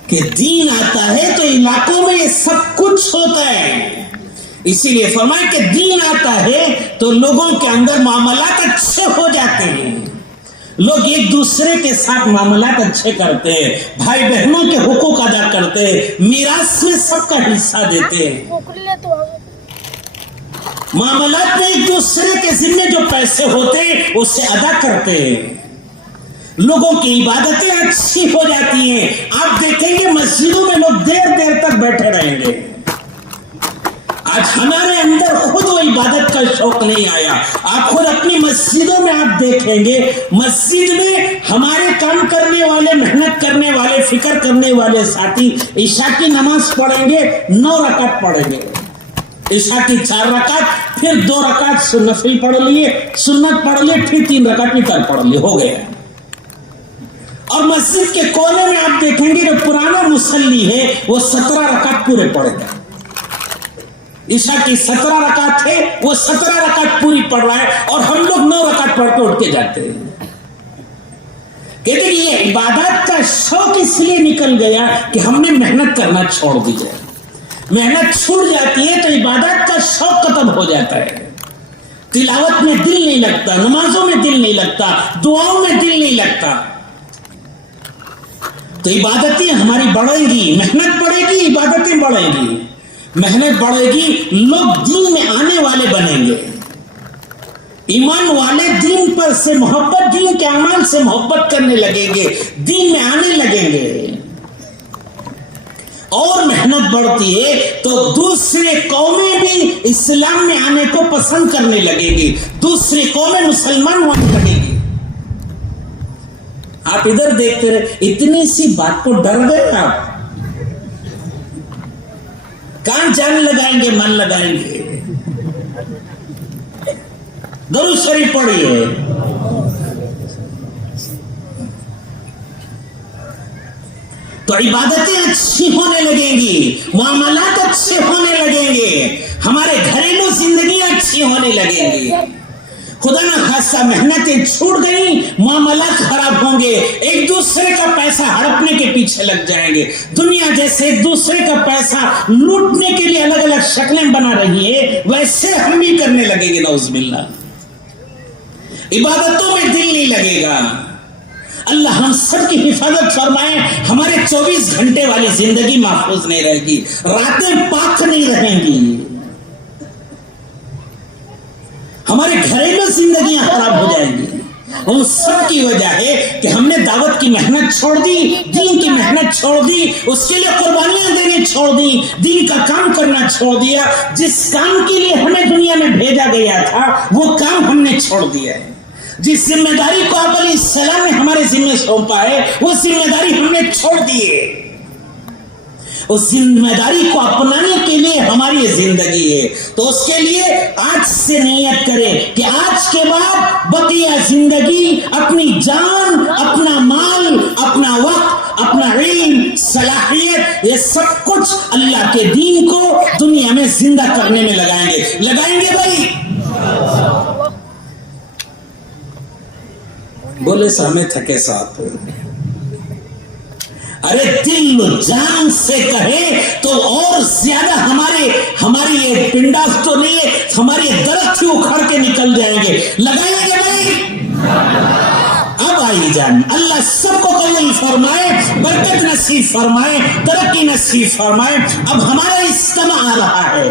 کہ دین آتا ہے تو علاقوں میں یہ سب کچھ ہوتا ہے، اسی لیے فرمایا کہ دین آتا ہے تو لوگوں کے اندر معاملات اچھے ہو جاتے ہیں، لوگ ایک دوسرے کے ساتھ معاملات اچھے کرتے ہیں، بھائی بہنوں کے حقوق ادا کرتے ہیں، میراث میں سب کا حصہ دیتے ہیں، معاملات میں ایک دوسرے کے ذمہ جو پیسے ہوتے ہیں اسے ادا کرتے ہیں، لوگوں کی عبادتیں اچھی ہو جاتی ہیں۔ آپ دیکھیں گے مسجدوں میں لوگ دیر تک بیٹھے رہیں گے۔ آج ہمارے اندر خود وہ عبادت کا شوق نہیں آیا۔ آپ خود اپنی مسجدوں میں آپ دیکھیں گے، مسجد میں ہمارے کام کرنے والے، محنت کرنے والے، فکر کرنے والے ساتھی عشاء کی نماز پڑھیں گے، 9 رکعت پڑھیں گے، عشاء کی 4 رکعت، پھر 2 رکعت نفل پڑھ لیے، سنت پڑھ لیے، پھر 3 رکعت وتر پڑھ لیے، ہو گیا۔ اور مسجد کے کونے میں آپ دیکھیں گے جو پرانا مصلی ہے وہ 17 رکعت پورے پڑے گا، عشاء کی 17 رکعت ہے، وہ 17 رکعت پوری پڑھ رہا ہے، اور ہم لوگ 9 رکعت پڑھ کے اٹھ کے جاتے ہیں۔ کہتے ہیں یہ عبادت کا شوق اس لیے نکل گیا کہ ہم نے محنت کرنا چھوڑ دی ہے، محنت چھوٹ جاتی ہے تو عبادت کا شوق ختم ہو جاتا ہے، تلاوت میں دل نہیں لگتا، نمازوں میں دل نہیں لگتا، دعاؤں میں دل نہیں لگتا، تو عبادتیں ہماری بڑھیں گی، محنت بڑھے گی، عبادتیں بڑھیں گی، محنت بڑھے گی، لوگ دین میں آنے والے بنیں گے، ایمان والے دین پر سے محبت، دین کے اعمال سے محبت کرنے لگیں گے، دین میں آنے لگیں گے، اور محنت بڑھتی ہے تو دوسرے قومیں بھی اسلام میں آنے کو پسند کرنے لگیں گی، دوسری قومیں مسلمان ہونے لگیں گی۔ آپ ادھر دیکھتے رہے، اتنی سی بات کو ڈر گئے آپ، کہاں جان لگائیں گے، من لگائیں گے؟ درود شریف پڑھیے۔ تو عبادتیں اچھی ہونے لگیں گی، معاملات اچھے ہونے لگیں گے، ہمارے گھریلو زندگیاں اچھی ہونے لگیں گی، خدا نہ خاصہ محنتیں چھوٹ گئی، معاملات خراب ہوں گے، ایک دوسرے کا پیسہ ہڑپنے کے پیچھے لگ جائیں گے، دنیا جیسے ایک دوسرے کا پیسہ لوٹنے کے لیے الگ الگ شکلیں بنا رہی ہے ویسے ہم بھی کرنے لگیں گے، نعوذ باللہ، عبادتوں میں دل نہیں لگے گا۔ اللہ ہم سب کی حفاظت فرمائے، ہمارے 24 گھنٹے والی زندگی محفوظ نہیں رہے گی، راتیں پاک نہیں رہیں گی، ہمارے گھریلو زندگیاں خراب ہو جائیں گی۔ ان سب کی وجہ ہے کہ ہم نے دعوت کی محنت چھوڑ دی، دین کی محنت چھوڑ دی، اس کے لیے قربانیاں دینے چھوڑ دی، دین کا کام کرنا چھوڑ دیا، جس کام کے لیے ہمیں دنیا میں بھیجا گیا تھا وہ کام ہم نے چھوڑ دیا ہے، جس ذمہ داری کو آپ علیہ السلام نے ہمارے ذمہ سونپا ہے وہ ذمہ داری ہم نے چھوڑ دی ہے، اس ذمہ داری کو اپنانے کے لیے ہماری یہ زندگی ہے، تو اس کے لیے آج سے نیت کرے کہ آج کے بعد بقیہ زندگی اپنی جان، اپنا مال، اپنا وقت، اپنا علم، صلاحیت، یہ سب کچھ اللہ کے دین کو دنیا میں زندہ کرنے میں لگائیں گے بھائی، بولے سامنے تھکے ساتھ، ارے دل و جان سے کہے تو اور زیادہ ہماری یہ پنڈاس تو نہیں ہے، ہماری درخت ہی اکھڑ کے نکل جائیں گے، لگائیں گے بھائی۔ اب آئی جان، اللہ سب کو قبول فرمائے، برکت نصیب فرمائے، ترقی نصیب فرمائے۔ اب ہمارا اجتماع آ رہا ہے،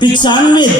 95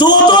2-2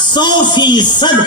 100%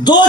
2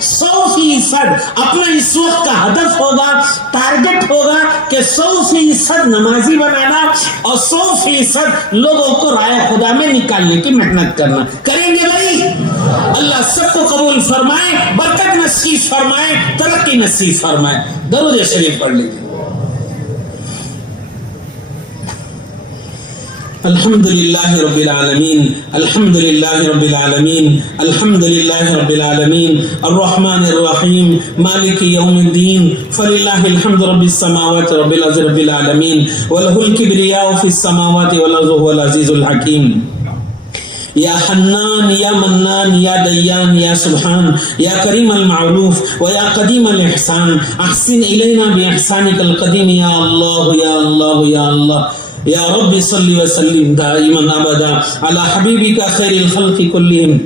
100% 100% اپنا اس وقت کا ہدف ہوگا، ٹارگٹ ہوگا کہ 100% نمازی بنانا اور 100% لوگوں کو رائے خدا میں نکالنے کی محنت کرنا. کریں گے بھائی؟ اللہ سب کو قبول فرمائے، برکت نصیب فرمائے، ترقی نصیب فرمائے. درود شریف پڑھ لیجیے. الحمد للہ رب العالمین، الحمد للہ رب العالمین، الحمد للہ رب العالمین، الرحمن الرحیم، مالک یوم الدین، فللہ الحمد رب السماوات رب الارض رب العالمین، وله الکبریاء فی السماوات والارض وهو العزیز الحکیم. یا حنان یا منان یا دیان یا سبحان یا کریم المعروف و یا قدیم الاحسان، احسن الینا باحسانک القدیم یا اللہ یا اللہ یا اللہ. یا رب صلی وسلم دائما ابدا علی حبیبک خیر الخلق کلہم.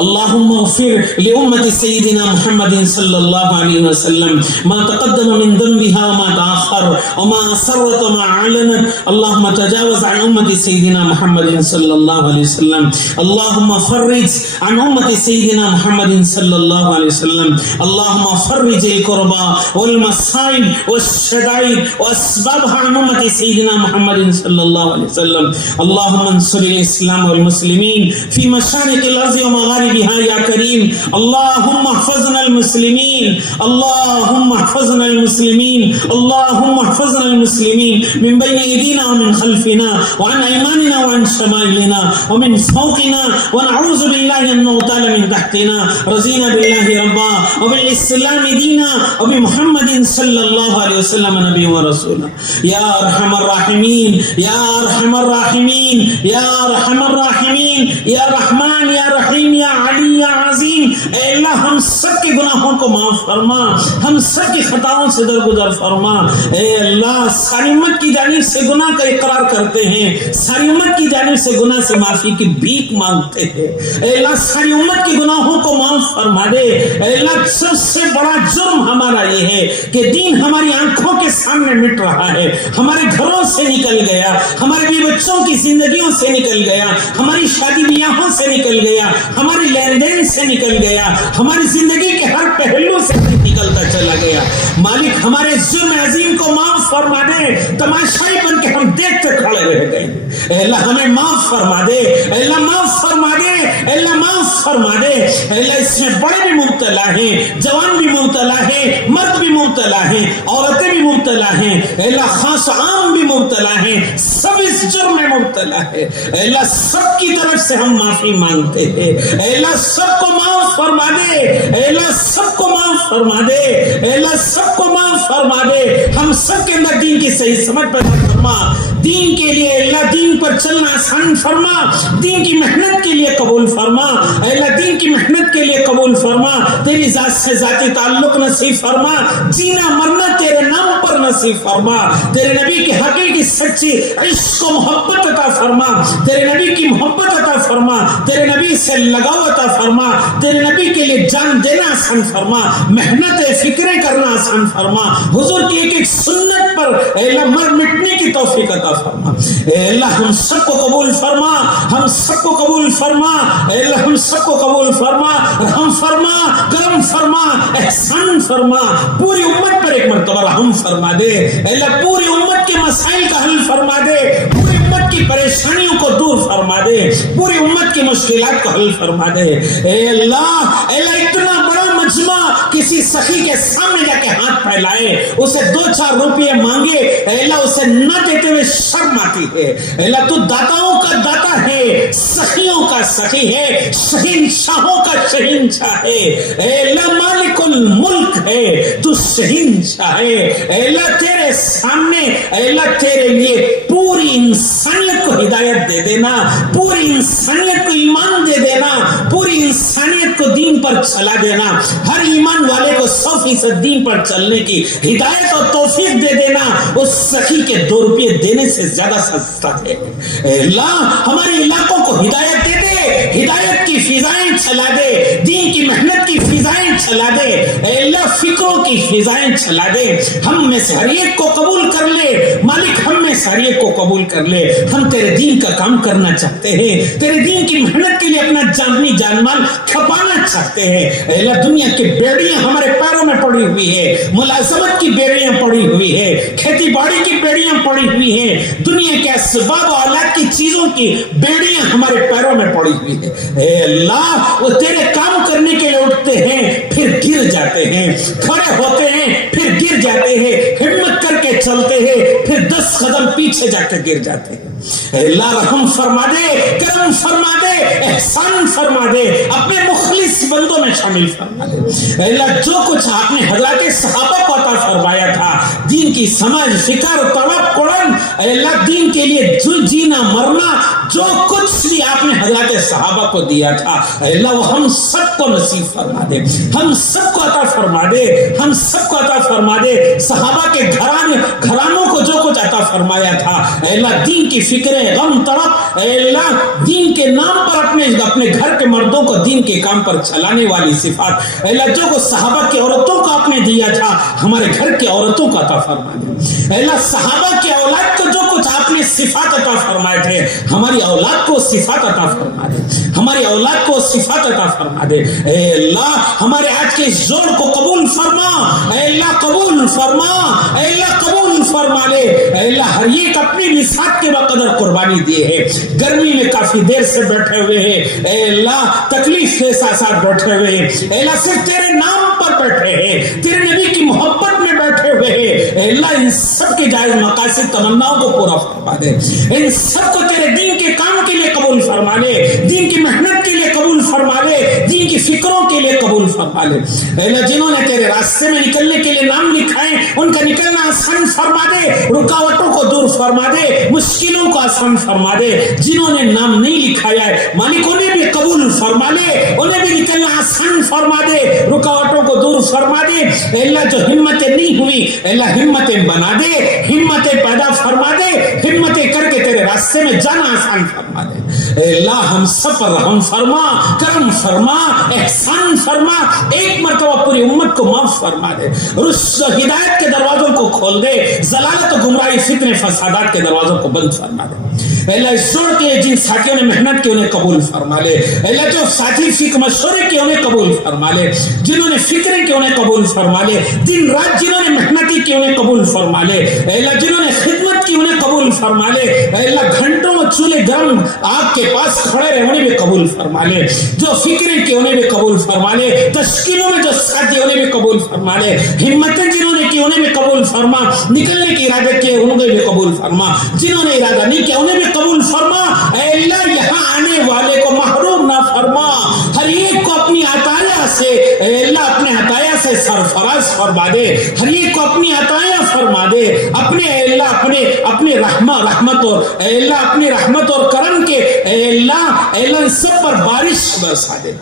اللهم اغفر لأمة سيدنا محمد صلى الله عليه وسلم ما تقدم من ذنبها وما تأخر وما أسرت وما أعلنت. اللهم تجاوز عن أمة سيدنا محمد صلى الله عليه وسلم. اللهم فرج عن أمة سيدنا محمد صلى الله عليه وسلم. اللهم فرج الكربى والمصائب والشدائد وأسبابها عن أمة سيدنا محمد صلى الله عليه وسلم. اللهم انصر الإسلام والمسلمين في مشارق الأرض ومغاربها یا کریم. اللهم احفظنا المسلمین، اللهم احفظنا المسلمین، اللهم احفظنا المسلمین من بين ايدينا ومن خلفنا وعن ايماننا وعن شمائلنا ومن فوقنا ونعوذ بالله ان نغتال من تحتنا. رضينا بالله ربا وبالاسلام دينا وبمحمد صلى الله عليه وسلم نبي ورسولا. يا ارحم الراحمين يا ارحم الراحمين يا ارحم الراحمين يا رحمن يا رحيم يا علی یا عظیم. اے اللہ ہم سب کے گناہوں کو معاف فرما، ہم سب کی خطاؤں سے درگزر فرما. اے اللہ ساری امت کی جانب سے گناہ کا اقرار کرتے ہیں، ساری امت کی جانب سے گناہ سے معافی کی بھیک مانگتے ہیں. اے اللہ ساری امت کے گناہوں کو معاف فرما دے. اے اللہ سب سے بڑا جرم ہمارا یہ ہے کہ دین ہماری آنکھوں کے سامنے مٹ رہا ہے، ہمارے گھروں سے نکل گیا، ہمارے بھی بچوں کی زندگیوں سے نکل گیا، ہماری شادی بیاہوں سے نکل گیا، ہماری لین دین سے نکل گیا، ہماری زندگی کے ہر پہلو سے نکلتا چلا گیا. مالک ہمارے جرم عظیم کو معاف فرما دے. تماشائی بن کے ہم دیکھتے کھڑے رہ گئے. اے اللہ ہمیں معاف فرما دے، اے اللہ معاف فرما دے، اے اللہ معاف فرما دے. اے اللہ اس میں بڑے بھی مبتلا ہیں، جوان بھی مبتلا ہیں، مرد بھی مبتلا ہیں، عورتیں بھی مبتلا ہیں. اے اللہ خاص عام بھی مبتلا ہیں، سب اس جرم میں مبتلا ہے. اے اللہ سب کی طرف سے ہم معافی مانگتے ہیں. اے اللہ سب کو معاف فرما دے، اے اللہ سب کو معاف فرما دے، اے اللہ سب کو معاف فرما دے. ہم سب کے اندر دین کی صحیح سمجھ پیدا فرما، دین کے لیے اللہ دین پر چلنا آسان فرما، دین کی محنت کے لیے قبول فرما. اے اللہ دین کی محنت کے لیے قبول فرما. تیری ذات سے ذاتی تعلق نصیب فرما، جینا مرنا تیرے نام پر نصیب فرما. تیرے نبی کی حقیقی سچی عشق و محبت عطا فرما، تیرے نبی کی محبت عطا فرما، تیرے نبی سے لگاؤ عطا فرما، تیرے نبی کے لیے جان دینا آسان فرما، محنت فکریں کرنا آسان فرما، حضور کی ایک ایک سنت پر اے اللہ مر مٹنے کی توفیق عطا فرما. اے اللہ ہم سب کو قبول فرما، ہم سب کو قبول فرما. اے اللہ ہم سب کو قبول فرما، رحم فرما، کرم فرما، احسان فرما. پوری امت پر ایک مرتبہ رحم فرما دے. اے اللہ پوری امت کے مسائل کا حل فرما دے، پوری امت کی پریشانیوں کو دور فرما دے، پوری امت کی مشکلات کو حل فرما دے. اے اللہ اتنا بڑا مجمع کسی سخی کے سامنے جا کے ہاتھ پھیلائے، اسے 2-4 روپے مانگے، اے اللہ اسے نہ دیتے ہوئے شرم آتی ہے. اے اللہ تو داتاؤں کا داتا ہے، سخیوں کا سخی ہے، شہنشاہوں کا شہنشاہ ہے. اے اللہ مالک الملک ہے، تو شہنشاہ ہے. اے اللہ تیرے سامنے اے اللہ تیرے لیے پوری انسانیت کو ہدایت دے دینا، پوری انسانیت کو ایمان دے دینا، پوری انسانیت کو دین پر چلا دینا. ہر ایمان والے کو 100% دین پر چلنے کی ہدایت اور توفیق دے دینا. اس سخی کے 2 روپے دینے سے زیادہ سستا ہے. اے اللہ ہمارے علاقوں کو ہدایت دے دے، ہدایت کی فضائیں چلا دے, دین کی محنت کی فضائیں چلا دے, اے اللہ فکروں کی فضائیں چلا دے. ہم میں سے ہر ایک کو قبول کر لے مالک, ہم میں سے ہر ایک کو قبول کر لے. ہم تیرے دین کا کام کرنا چاہتے ہیں, تیرے دین کی محنت کے لیے اپنا جان مال کھپانا چاہتے ہیں. اے اللہ دنیا کی بیڑیاں ہمارے پیروں میں پڑی ہوئی ہے, ملازمت کی بیڑیاں پڑی ہوئی ہے, کھیتی باڑی کی بیڑیاں پڑی ہوئی ہیں, دنیا کے اسباب و آلات کی چیزوں کی بیڑیاں ہمارے پیروں میں پڑی ہوئی ہے. اے اللہ وہ تیرے کام کرنے کے لیے اٹھتے ہیں پھر گر جاتے ہیں, کھڑے ہوتے ہیں پھر گر جاتے ہیں, ہمت کر کے چلتے ہیں پھر 10 قدم پیچھے جا کے گر جاتے ہیں. اے اللہ رحم فرما دے, کرم فرما دے, احسان فرما دے, اپنے مخلص بندوں میں شامل فرما دے. اے اللہ جو کچھ آپ نے حضرات صحابہ کو عطا فرمایا تھا, دین کی سمجھ, فکر, طلب, قرآن, اے اللہ دین کے لیے جو جینا مرنا جو کچھ بھی آپ نے حضرات صحابہ کو دیا تھا, اے اللہ وہ ہم سب کو نصیب فرما دے, ہم سب کو عطا فرما دے, ہم سب کو عطا فرما دے. صحابہ کے گھرانوں کو جو کچھ عطا فرمایا تھا, اے اللہ دین کی فکریں, غم, طرف, اے اللہ دین کے نام پر اپنے گھر کے مردوں کو دین کے کام پر چلانے والی صفات, اے اللہ جو کو صحابہ کی عورتوں کو آپ نے دیا تھا ہمارے گھر کی عورتوں کو عطا فرما دے. اے اللہ صحابہ کی اولاد کو جو کچھ آپ نے صفات عطا فرمائے تھے ہماری اولاد کو صفات عطا فرما دے, ہماری اولاد کو صفات عطا فرما دے. اے اللہ ہمارے آج کے اس جوڑ کو قبول فرما, اے اللہ قبول فرما, اے اللہ قبول فرما لے. اے اللہ ہر ایک اپنی نصاب کے بقدر قربانی دیے ہے, گرمی میں کافی دیر سے بیٹھے ہوئے ہیں, اے اللہ تکلیف کے ساتھ بیٹھے ہوئے ہیں, اے اللہ صرف تیرے نام پر بیٹھے ہیں, تیرے نبی کی محبت میں بیٹھے ہوئے ہیں. اے اللہ ان سب کے جائز مقاصد تمناؤں کو پورا فرما دے, ان سب کو تیرے دین کے کام کے لیے قبول فرما لے, دین کی محنت کے لیے قبول فرما لے, دین کی فکروں کے لیے قبول فرما لے. اے اللہ جنہوں نے تیرے راستے میں نکلنے کے لیے نام لکھائے ان کا نکلنا آسان فرما دے, رکاوٹوں کو دور فرما دے, مشکلوں کو آسان فرما دے. جنہوں نے نام نہیں لکھایا ہے مالک انہیں بھی قبول فرما لے, انہیں بھی نکلنا آسان فرما دے, رکاوٹوں کو دور فرما دے. اے اللہ جو ہمتیں نہیں ہوئی اے اللہ ہمتیں بنا دے, ہمتیں پیدا فرما دے, ہمتیں کر کے تیرے راستے میں جانا آسان فرما دے. اے اللہ ہم سب پر رحم فرما, کرم فرما, احسان فرما, ایک مرتبہ پوری امت کو معاف فرما دے, رشد و ہدایت کے دروازوں کو کھول دے, ضلالت و گمراہی, فتنے, فسادات کے دروازوں کو بند فرما دے. اے اللہ اس جوڑ کے جن ساتھیوں نے محنت کی انہیں قبول فرما لے, اے اللہ جو ساتھی فکر مشورے کی انہیں قبول فرما لے, جنہوں نے فکریں کی انہیں قبول فرما لے, دن رات جنہوں نے محنتی کی انہیں قبول فرما لے, اے اللہ جنہوں نے خدمت کی انہیں قبول فرما لے, اے اللہ گھنٹوں چولہے گرم آگ کے پاس کھڑے رہے انہیں بھی قبول فرما لے, جو فکریں کی انہیں بھی قبول فرما لے, تشکیلوں میں جو ساتھی انہیں بھی قبول فرما لے, ہمتیں جنہوں نے کی انہیں بھی قبول فرما, نکلنے کی ارادے کیے انہیں بھی قبول فرما, جنہوں نے ارادہ نہیں کیا انہیں بھی قبول فرما. اے اللہ یہاں آنے والے کو محروم نہ فرما, ہر ایک کو اپنی عطایا سے اے اللہ اپنے عطایا سے سرفراز فرما دے, ہر ایک کو اپنی عطایا فرما دے, اپنے اے اللہ اپنے رحمت اور اے اللہ اپنی رحمت اور کرم کے اے اللہ سب پر بارش برسا دے,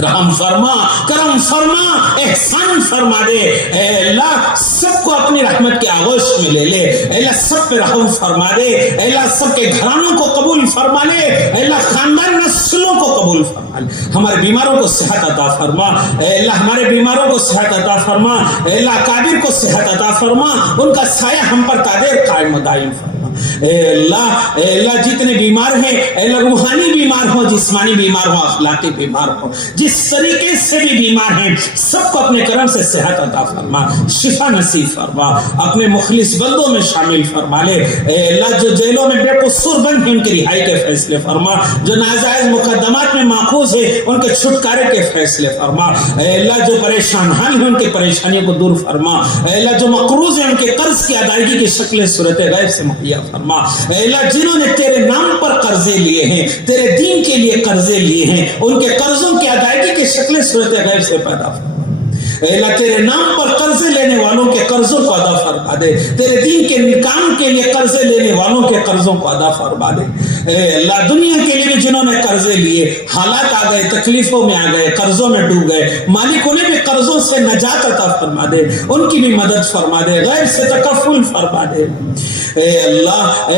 رحم فرما, کرم فرما, احسان فرما دے. اے اللہ سب کو اپنی رحمت کے آغوش میں لے لے, اے اللہ سب پہ رحم فرما دے, اے اللہ سب کے گھرانوں کو قبول فرما لے, اے اللہ خاندان نسلوں کو قبول فرما لے. ہمارے بیماروں کو صحت عطا فرما, اے اللہ ہمارے بیماروں کو صحت عطا فرما, اے اللہ قادر کو صحت عطا فرما, ان کا سایہ ہم پر قادر قائم و دائم فرما. اے اللہ جتنے بیمار ہیں اے اللہ روحانی بیمار ہو, جسمانی بیمار ہو, اخلاقی بیمار ہو, جس طریقے سے بھی بیمار ہیں سب کو اپنے کرم سے صحت عطا فرما, شفا نصیب فرما, اپنے مخلص بندوں میں شامل فرما لے. اے اللہ جو جیلوں میں بے قصور بند ہیں ان کی رہائی کے فیصلے فرما, جو ناجائز مقدمات میں ماخوذ ہیں ان کے چھٹکارے کے فیصلے فرما. اے اللہ جو پریشان حال ہیں ان کی پریشانیوں کو دور فرما, اے اللہ جو مقروض ہیں ان کے قرض کی ادائیگی کی شکل صورت غیب سے مہیا فرما. اے اللہ جنہوں نے تیرے نام پر قرضے لیے ہیں, تیرے دین کے لیے قرضے لیے ہیں, ان کے قرضوں کی ادائیگی کی شکلیں صورت غیب سے پیدا فرما. اے اللہ تیرے نام پر قرضے لینے والوں کے قرضوں کو ادا فرما دے, تیرے دین کے کام کے لیے قرضے لینے والوں کے قرضوں کو ادا فرما دے. اے اللہ دنیا کے لیے بھی جنہوں نے قرضے لیے حالات آ گئے تکلیفوں میں آ گئے قرضوں میں ڈوب گئے مالک انہیں بھی قرضوں سے نجات عطا فرما دے ان کی بھی مدد فرما دے غیر سے تکفل فرما دے اے اللہ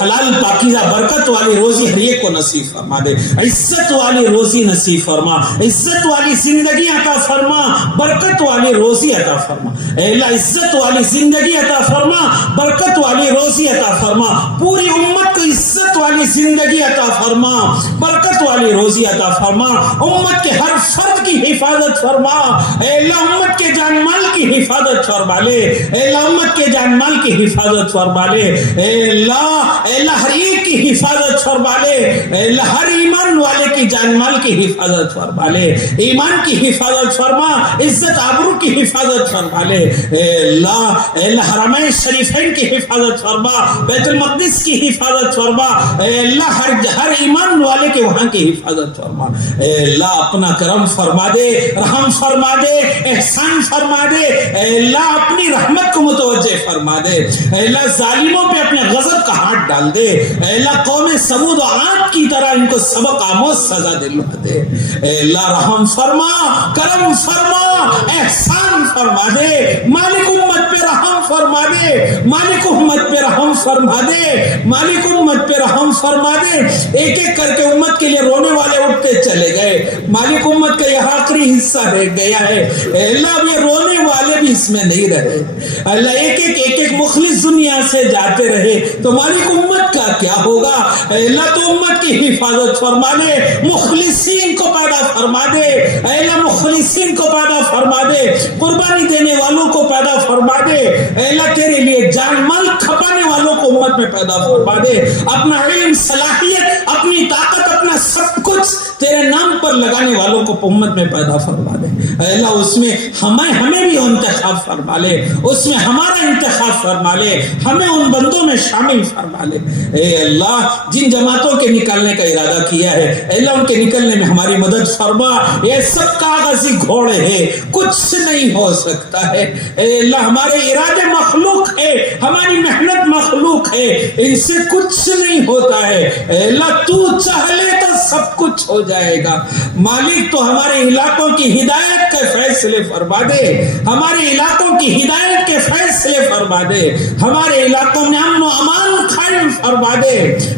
حلال پاکیزہ برکت والی روزی ہر ایک کو نصیب فرما دے عزت والی روزی نصیب فرما عزت والی زندگی عطا فرما برکت والی روزی عطا فرما اے اللہ عزت والی زندگی عطا فرما برکت والی روزی عطا فرما پوری امت کو عزت والی زندگی عطا فرما برکت والی روزی عطا فرما امت کے ہر فرد کی حفاظت فرما اے اللہ امت کے جان مال کی حفاظت فرما لے اے اللہ امت کے جان مال کی حفاظت فرما لے اے اللہ ہر ایک کی حفاظت فرما لے اے اللہ ہر ایمان والے کی جان مال کی حفاظت فرما لے ایمان کی حفاظت فرما عزت آبرو کی حفاظت فرما لے اے اللہ حرمین شریفین کی حفاظت فرما بیت المقدس کی حفاظت فرما اے اللہ ہر ایمان والے کے وہاں کی حفاظت فرما اے اللہ اپنا کرم فرما دے رحم فرما دے احسان فرما دے اے اللہ اپنی رحمت کو متوجہ فرما دے اے اللہ ظالموں پہ اپنے غضب کا ہاتھ ڈال دے اے اللہ قوم سمود و عاد کی طرح ان کو سبق آموز سزا دلوا دے اے اللہ رحم فرما کرم فرما احسان فرما دے مالک امت پہ رحم فرما دے مالک امت پہ رحم فرما دے مالک امت پہ رحم فرما دے ایک ایک کر کے امت کے لیے رونے والے اٹھتے چلے گئے مالک امت کا یہ آخری حصہ رہ گیا ہے اے اللہ اب یہ رونے والے بھی اس میں نہیں رہے اللہ ایک ایک مخلص دنیا سے جاتے رہے تو مالک امت کا کیا ہوگا اے اللہ تو امت کی حفاظت فرما دے مخلصین کو پیدا فرما دے اے اللہ مخلصین کو پیدا فرما دے قربانی دینے والوں کو پیدا فرما دے اے اللہ تیرے لیے جان مال کھپانے والوں کو امت میں پیدا فرما دے اپنا علم صلاحیت اپنی طاقت اپنا سب کچھ تیرے نام پر لگانے والوں کو امت میں پیدا فرما دے اے اللہ اس میں ہمیں بھی انتخاب فرما لے اس میں ہمارا انتخاب فرما لے ہمیں ان بندوں میں شامل فرما لے اے اللہ جن جماعتوں کے نکالنے کا ارادہ کیا ہے اے اللہ ان کے نکلنے میں ہماری مدد فرما یہ سب کاغذی گھوڑے ہیں کچھ نہیں ہو سکتا ہے اے اللہ ہمارے ارادے مخلوق ہے ہماری محنت مخلوق ہے ان سے کچھ نہیں ہوتا ہے اے اللہ تو چاہ لے تو سب کچھ ہو جائے گا مالک تو ہمارے علاقوں کی ہدایت کے فیصلے فرما دے ہمارے علاقوں کی ہدایت کے فیصلے فرما دے ہمارے علاقوں میں امن و امان قائم فرما دے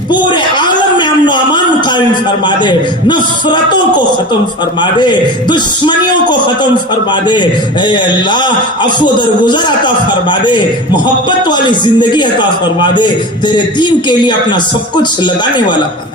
پورے عالم میں امن و امان قائم فرما دے نفرتوں کو ختم فرما دے دشمنیوں کو ختم فرما دے اے اللہ عفو درگزر عطا فرما دے محبت والی زندگی عطا فرما دے تیرے دین کے لیے اپنا سب کچھ لگانے والا بنا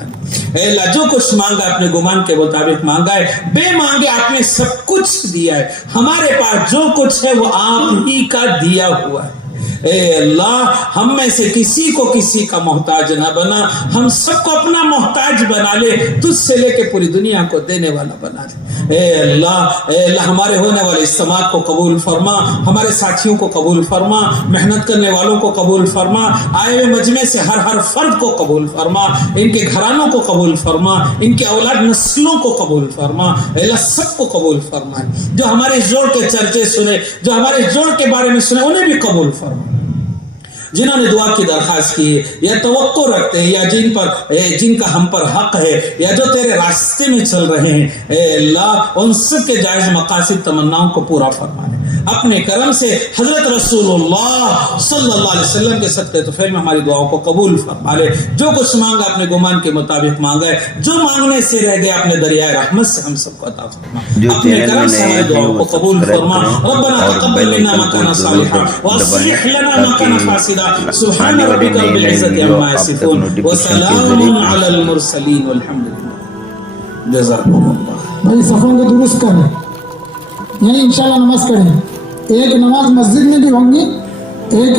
اے اللہ جو کچھ مانگا اپنے گمان کے مطابق مانگا ہے بے مانگے آپ نے سب کچھ دیا ہے ہمارے پاس جو کچھ ہے وہ آپ ہی کا دیا ہوا ہے اے اللہ ہم میں سے کسی کو کسی کا محتاج نہ بنا ہم سب کو اپنا محتاج بنا لے تجھ سے لے کے پوری دنیا کو دینے والا بنا لے اے اللہ ہمارے ہونے والے اجتماع کو قبول فرما ہمارے ساتھیوں کو قبول فرما محنت کرنے والوں کو قبول فرما آئے ہوئے مجمع سے ہر فرد کو قبول فرما ان کے گھرانوں کو قبول فرما ان کے اولاد نسلوں کو قبول فرما اے اللہ سب کو قبول فرما جو ہمارے جوڑ کے چرچے سنے جو ہمارے جوڑ کے بارے میں سنے انہیں بھی قبول فرما جنہوں نے دعا کی درخواست کی یا توقع رکھتے ہیں یا جن کا ہم پر حق ہے یا جو تیرے راستے میں چل رہے ہیں اے اللہ ان سب کے جائز مقاصد تمناؤں کو پورا فرما دے اپنے کرم سے حضرت رسول اللہ صلی اللہ علیہ وسلم کے صدقے طفیل میں ہماری دعاؤں کو قبول فرما لے جو کچھ مانگا اپنے گمان کے مطابق مانگا ہے جو مانگنے سے رہ گیا اپنے دریائے رحمت سے ہم سب کو عطا فرما اپنے کرم سے ہماری دعاؤں کو قبول فرما ربنا تقبل منا ما كان صالحا واصلح لنا ما كان فاسدا سبحان ربك رب العزة عما يصفون وسلام على المرسلين والحمد لله جزاكم الله بھائی صفوں کو درست کریں یعنی انشاءاللہ نماز کریں ایک نماز مسجد میں بھی ہوں گی ایک